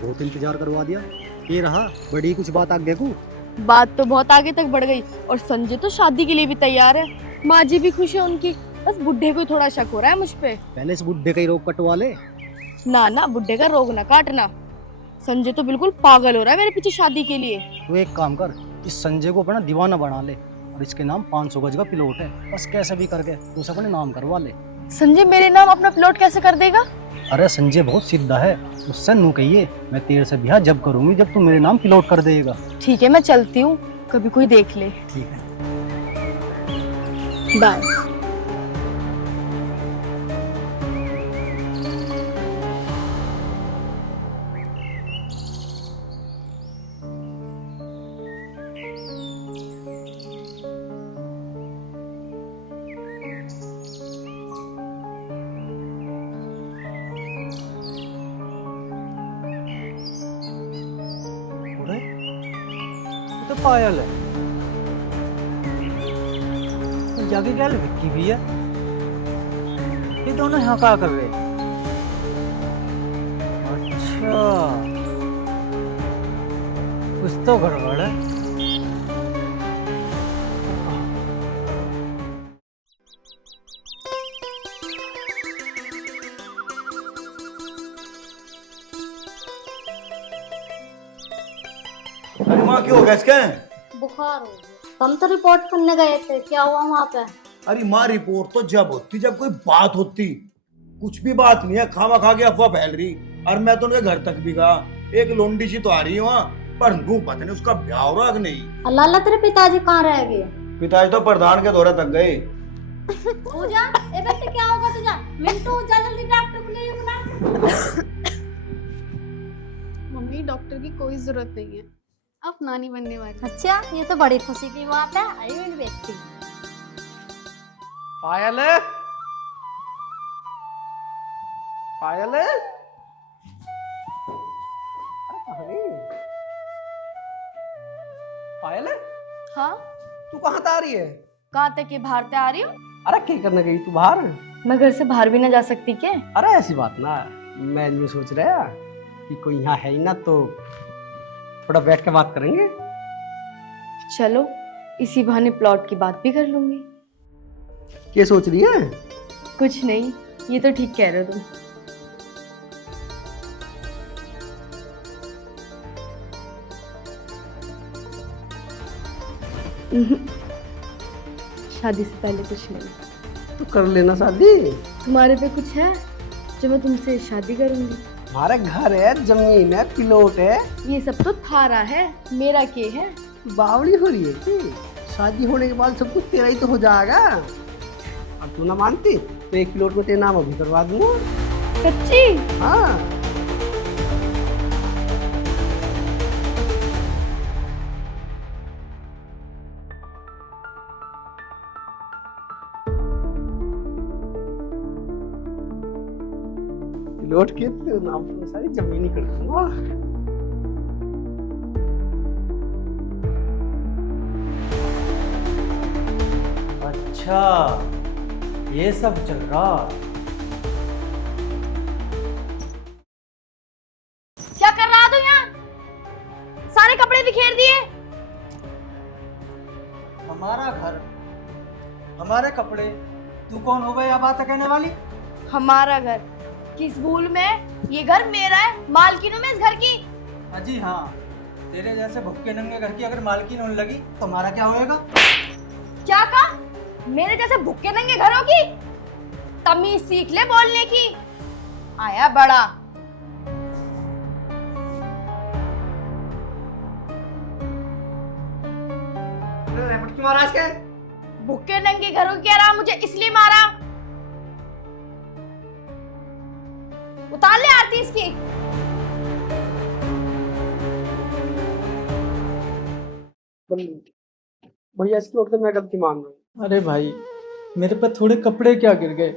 बहुत इंतजार करवा दिया। ये रहा बड़ी कुछ बात आगे को। बात तो बहुत आगे तक बढ़ गई और संजय तो शादी के लिए भी तैयार है। माँ जी भी खुश है उनकी, बस बुढ़े को थोड़ा शक हो रहा है मुझ पे। पहले इस बुढ़े का ही रोग कटवा ले। ना ना बुढ़े का रोग ना काटना। संजय तो बिल्कुल पागल हो रहा है मेरे पीछे शादी के लिए। तू एक काम कर इस संजय को अपना दीवाना बना ले और इसके नाम 500 गज का प्लॉट है बस कैसे भी करके तू उसे अपने नाम करवा ले। संजय मेरे नाम अपना प्लॉट कैसे कर देगा? अरे संजय बहुत सीधा है उससे नू कहिए मैं तेरे से ब्याह जब करूंगी जब तू मेरे नाम प्लॉट कर देगा। ठीक है मैं चलती हूँ कभी कोई देख ले। ठीक है बाय। तो पायल है तो जाके क्या विक्की भी है। ये दोनों यहाँ क्या कर रहे हैं? अच्छा कुछ तो गड़बड़ है। अरे माँ क्यों हो गया इसके? बुखार हो गया। हम तो रिपोर्ट करने गए थे, क्या हुआ वहाँ पे? अरे माँ रिपोर्ट तो जब होती जब कोई बात होती, कुछ भी बात नहीं है, खामा खा के अफवाह फैल रही। और मैं तो उनके घर तक भी गया, एक लोंडी सी तो आ रही है वहाँ, पर नू पता नहीं उसका ब्याह हो रहा कि नहीं। अल्लाह अल्लाह तेरे पिताजी कहाँ रह गए? पिताजी तो प्रधान के दौरे तक गए। पूजा ए बेटे क्या होगा तुझा? मिंटू जा जल्दी डॉक्टर को ले बुला। मम्मी डॉक्टर की कोई जरूरत नहीं है, आप नानी बनने वाली। अच्छा ये तो बड़ी खुशी की बात है। आई मेरी बेटी। पायल पायल अरे कहाँ गई? पायल हाँ तू कहाँ से आ रही है? कहाँ तक के बाहर से आ रही हूँ? अरे क्या करने गई तू बाहर? मैं घर से बाहर भी ना जा सकती क्या? अरे ऐसी बात ना, मैं ये सोच रहा कि कोई यहाँ है ही ना तो थोड़ा बैठ के बात करेंगे। चलो इसी बहाने प्लॉट की बात भी कर लूंगी। क्या सोच रही है? कुछ नहीं, ये तो ठीक कह रहे हो तुम। शादी से पहले कुछ नहीं। तो कर लेना शादी। तुम्हारे पे कुछ है जो मैं तुमसे शादी करूंगी? हमारे घर है, जमीन है, प्लॉट है। ये सब तो थारा है, मेरा के है। तू बावली हो रही है कि शादी होने के बाद सब कुछ तेरा ही तो हो जाएगा। अब तू ना मानती तो एक प्लॉट में तेरा नाम अभी करवा दूंगा। सच्ची? हाँ। प्लॉट के नाम पर सारी जमीन ही कर दूंगा। अच्छा, ये सब चल रहा। क्या कर रहा तू यहाँ? सारे कपड़े बिखेर दिए। हमारा घर, हमारे कपड़े, तू कौन हो गई बात कहने वाली? हमारा घर किस भूल में? ये घर मेरा है, मालकिन हूं मैं इस घर की। अजी हाँ, तेरे जैसे भुक्के नंगे घर की अगर मालकिन होने लगी तो हमारा क्या होएगा? क्या कहा? मेरे जैसे भुक्के नंगे घरों की तमीज सीख ले बोलने की। आया बड़ा। महाराज के भुक्के नंगे घरों की आराम मुझे इसलिए मारा। उतार ले आरती इसकी। भैया इसकी ओर से मैं गलती मान रहा हूँ। अरे भाई, मेरे पर थोड़े कपड़े क्या गिर गए,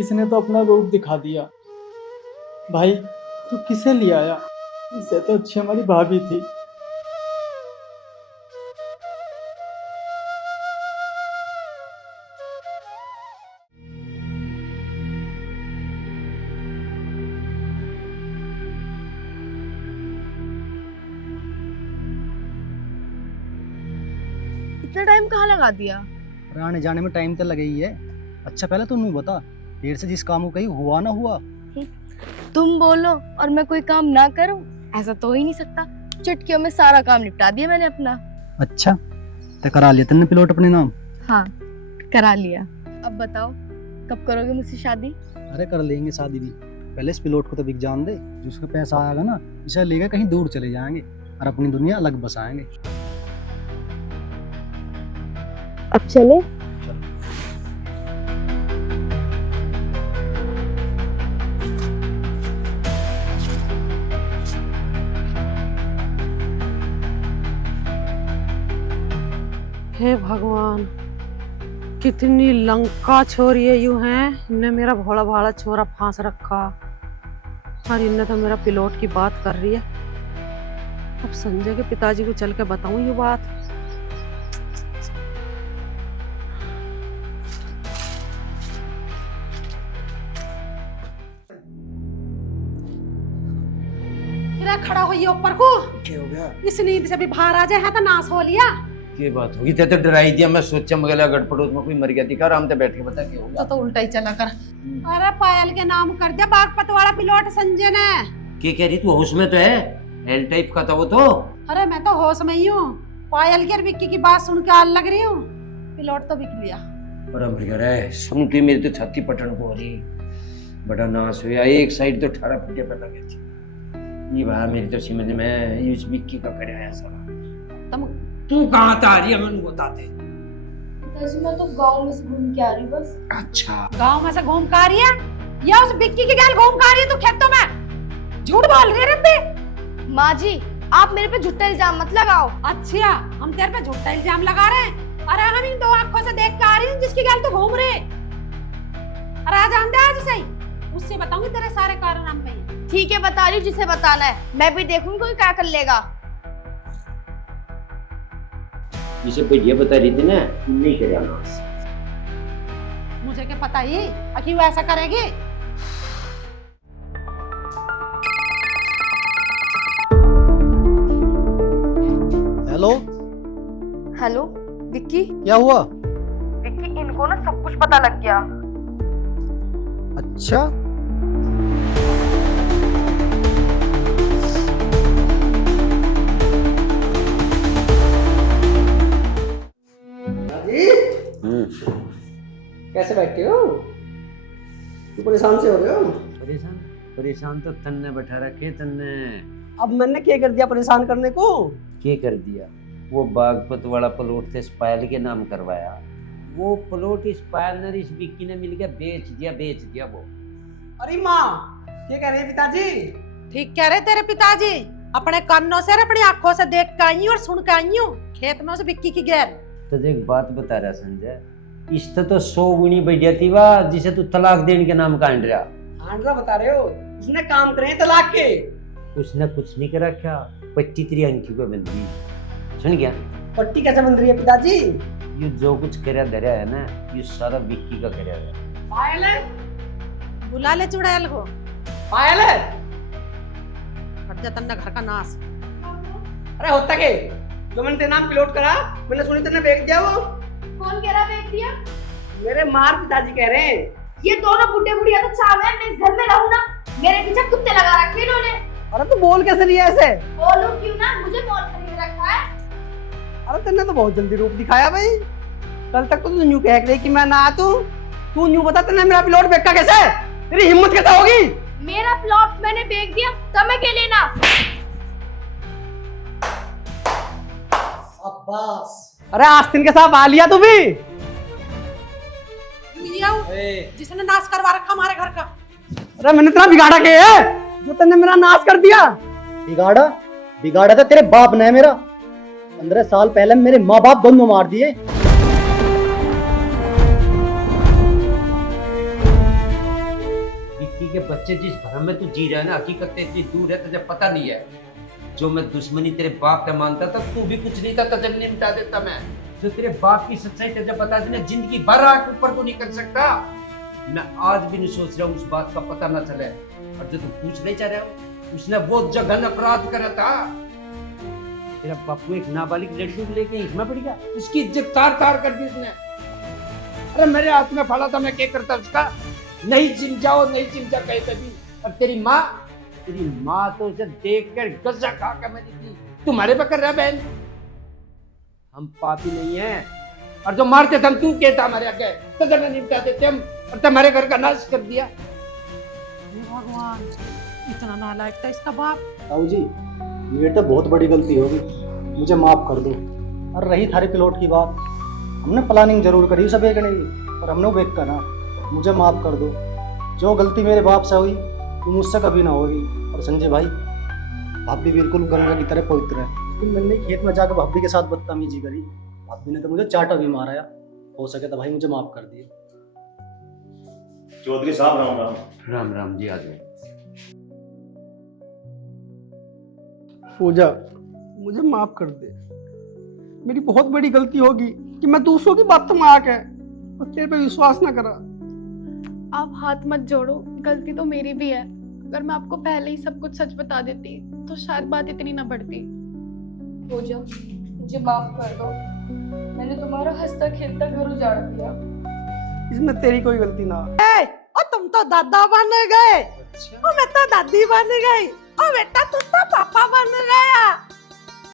इसने तो अपना रूप दिखा दिया। भाई तू किसे ले आया? इससे तो अच्छी हमारी भाभी थी। इतना टाइम कहाँ लगा दिया? और आने जाने में टाइम तो लगे ही है। अच्छा पहले तो नू बता, देर से जिस काम को कही हुआ ना हुआ? तुम बोलो और मैं कोई काम ना करूं, ऐसा तो हो ही नहीं सकता। चुटकियों में सारा काम निपटा दिया मैंने अपना। अच्छा तो करा लिया तुमने प्लॉट अपने नाम? हाँ, करा लिया। अब बताओ कब करोगे मुझसे शादी? अरे कर लेंगे शादी भी, पहले इस प्लॉट को तो बिक जान दे। जिसका पैसा आएगा ना, इसे लेकर कहीं दूर चले जाएंगे और अपनी दुनिया अलग बसाएंगे। अब चले? हे भगवान, कितनी लंका छोरी है यूं है। इनने मेरा भोला भाला छोरा फांस रखा और इनने तो मेरा पिलोट की बात कर रही है। अब संजय के पिताजी को चल के बताऊं ये बात। खड़ा हुई ऊपर को। क्या हो गया? इस नींद से भी बाहर आ जाए तो नाश हो लिया। के बात होगी? ते तो डराई दिया, मैं सोचा मगला गड़पड़ उसमें कोई मर गया दिखा। आराम से बैठ के बता क्या होगा। तो उल्टा ही चला कर। अरे पायल के नाम कर दिया बागपत वाला पिलोट संजय ने। क्या कह रही तू? होश में तो है? एल टाइप का था वो तो। अरे मैं तो होश में ही हूँ। पायल की और विक्की की बात सुन के आल लग रही हूँ। पिलोट तो बिक लिया। अरे सुन के मेरी तो छाती पटन को हो रही। बड़ा नाश हुआ, एक साइड तो 18 फुटे पर लगे थे। ये बात मेरी तो समझ में इस विक्की का करे है सारा। तुम तू कहाँ था? रही है मैंने बताते। मैं तो गांव में से घूम के आ रही बस। अच्छा, गांव में से घूम के आ रही है या उस विक्की की गाल घूम के आ रही है? तू खेतों में झूठ बोल रही है रब्बी। माँ जी, आप मेरे पे झूठा इल्जाम मत लगाओ। अच्छा, हम तेरे पे झूठा इल्जाम लगा रहे हैं? अरे हम इन दो आंखों से देख के आ रही हूँ जिसकी गाल तू घूम रहे। अरे आज आंदे आज सही, उससे बताऊंगी तेरे सारे कारण हम पे। ठीक है, बता रही हूँ जिसे बताना है। मैं भी देखूंगी कोई क्या कर लेगा। जिसे बढ़िया बता रही थी ना, नहीं किया नाश। मुझे क्या पता ही कि वो ऐसा करेगी। Hello hello Vicky. क्या हुआ? विक्की, इनको ना सब कुछ पता लग गया। अच्छा कैसे बैठे हो? तू परेशान से हो रहे हो? परेशान तो तन्ने बैठा रखे तन्ने। अब मैंने क्या कर दिया परेशान करने को? क्या कर दिया? वो बागपत वाला प्लॉट थे इस पायल के नाम करवाया। वो प्लॉट इस पायल ने इस विक्की ने मिलकर बेच दिया वो। अरे माँ, क्या कह रहे हैं पिताजी? ठीक कह रहे तेरे पिताजी, अपने कानों से और अपनी आंखों से देख के आई हूँ और सुन के आई हूँ खेत में उस विक्की की गैर। तो एक बात बता रहा संजय, इससे तो 100 गुनी बढ़िया थी वाह जिसे तू तलाक देने के नाम कांड रहा। आंड्रा बता रहे हो? उसने काम करे तलाक के। उसने कुछ नहीं करा क्या, पट्टी तेरी अंकी को बंदी सुन गया। पट्टी कैसे बन रही है पिताजी? ये जो कुछ करया धरा है ना, ये सारा विक्की का करया है। पायल है? बुला ले चुड़ैल को। पायल है? हट जा तन्ने घर का नाश। अरे होता के जो मैंने तेरे नाम प्लॉट करा, मैंने सुनी तेने बेच दिया वो। कौन कह रहा बेच दिया? मेरे मार पिताजी कह रहे हैं। ये दोनों बुढ़े बुढ़िया तो चाव है, मैं इस घर में रहूं ना। मेरे पीछे कुत्ते लगा रखे इन्होंने। अरे तू बोल कैसे रही है ऐसे? बोलूं क्यों ना, मुझे मौत खरीद रखा है। अरे तेने तो बहुत जल्दी रूप दिखाया भाई। कल तक तो तू न्यू कह रही कि मैं ना तू न्यू बता तेने मेरा प्लॉट बेचा कैसे? तेरी हिम्मत कैसे होगी? मेरा प्लॉट मैंने बेच दिया, तुम्हें क्या लेना? अब्बास, अरे आस्तीन के साथ आ लिया तू भी? जिसने नाश करवा रखा हमारे घर का। अरे मैंने तेरा बिगाड़ा क्या है जो तेने मेरा नाश कर दिया? बिगाड़ा था तेरे बाप ने मेरा। 15 साल पहले मेरे माँ बाप दोनों मार दिए। विक्की के बच्चे जिस भरम में तू जी रहा है ना, हकीकत इतनी दूर है तुझे पता नहीं है। जो मैं दुश्मनी तेरे बाप का मानता था, तू भी कुछ नहीं था, तुझे निपटा देता मैं। जो तेरे बाप की सच्चाई तुझे बता देना, जिंदगी भर आंख ऊपर को नहीं कर सकता। मैं आज भी नहीं सोच रहा हूँ उस बात का पता ना चले। और जो तू पूछ नहीं चाह रहा हो, उसने बहुत जघन्य अपराध करा था। तेरा बापू एक नाबालिग लड़की को लेके इसमें पड़ गया, उसकी इज्जत तार तार कर दी उसने। अरे मेरे हाथ में फड़ा था, मैं क्या करता उसका? नहीं चिमचाओ नहीं चिमचा कहे कभी। और तेरी माँ तो उसे देख कर गजा खा कर मरी थी। तुम्हारे पे कर रहा बहन। हम पापी नहीं है, और जो मारते थे हम तू कहता हमारे आगे तो जगह निपटा देते हम, और तुम्हारे घर का नाश कर दिया। भगवान, इतना नालायक था इसका बाप। ताऊ जी, ये तो बहुत बड़ी गलती होगी, मुझे माफ कर दो। और रही थारी प्लॉट की बात, हमने प्लानिंग जरूर करी उसे बेचने की, पर हमने बेच कर ना। मुझे माफ कर दो। जो गलती मेरे बाप से हुई वो मुझसे कभी ना होगी। और संजय भाई, भाभी बिल्कुल गंगा की तरह पवित्र है। लेकिन मैंने खेत में जाकर भाभी के साथ बदतमीजी करी, भाभी ने तो मुझे चाटा भी मारा। हो सके तो भाई मुझे माफ कर दिए। चौधरी साहब राम राम। राम राम जी। आ जाओ। पूजा, मुझे माफ कर दे। मेरी बहुत बड़ी गलती होगी कि मैं दूसरों की बातों में आके और तेरे पे विश्वास ना करा। आप हाथ मत जोड़ो, गलती तो मेरी भी है। अगर मैं आपको पहले ही सब कुछ सच बता देती तो शायद बात इतनी ना बढ़ती। पूजा, मुझे माफ कर दो। मैंने तुम्हारा हंसता खेलता घर उजाड़ दिया। इसमें तेरी कोई गलती ना। और तुम तो दादा बन गए, और मैं तो दादी बन गई, और बेटा तू तो पापा बन गया।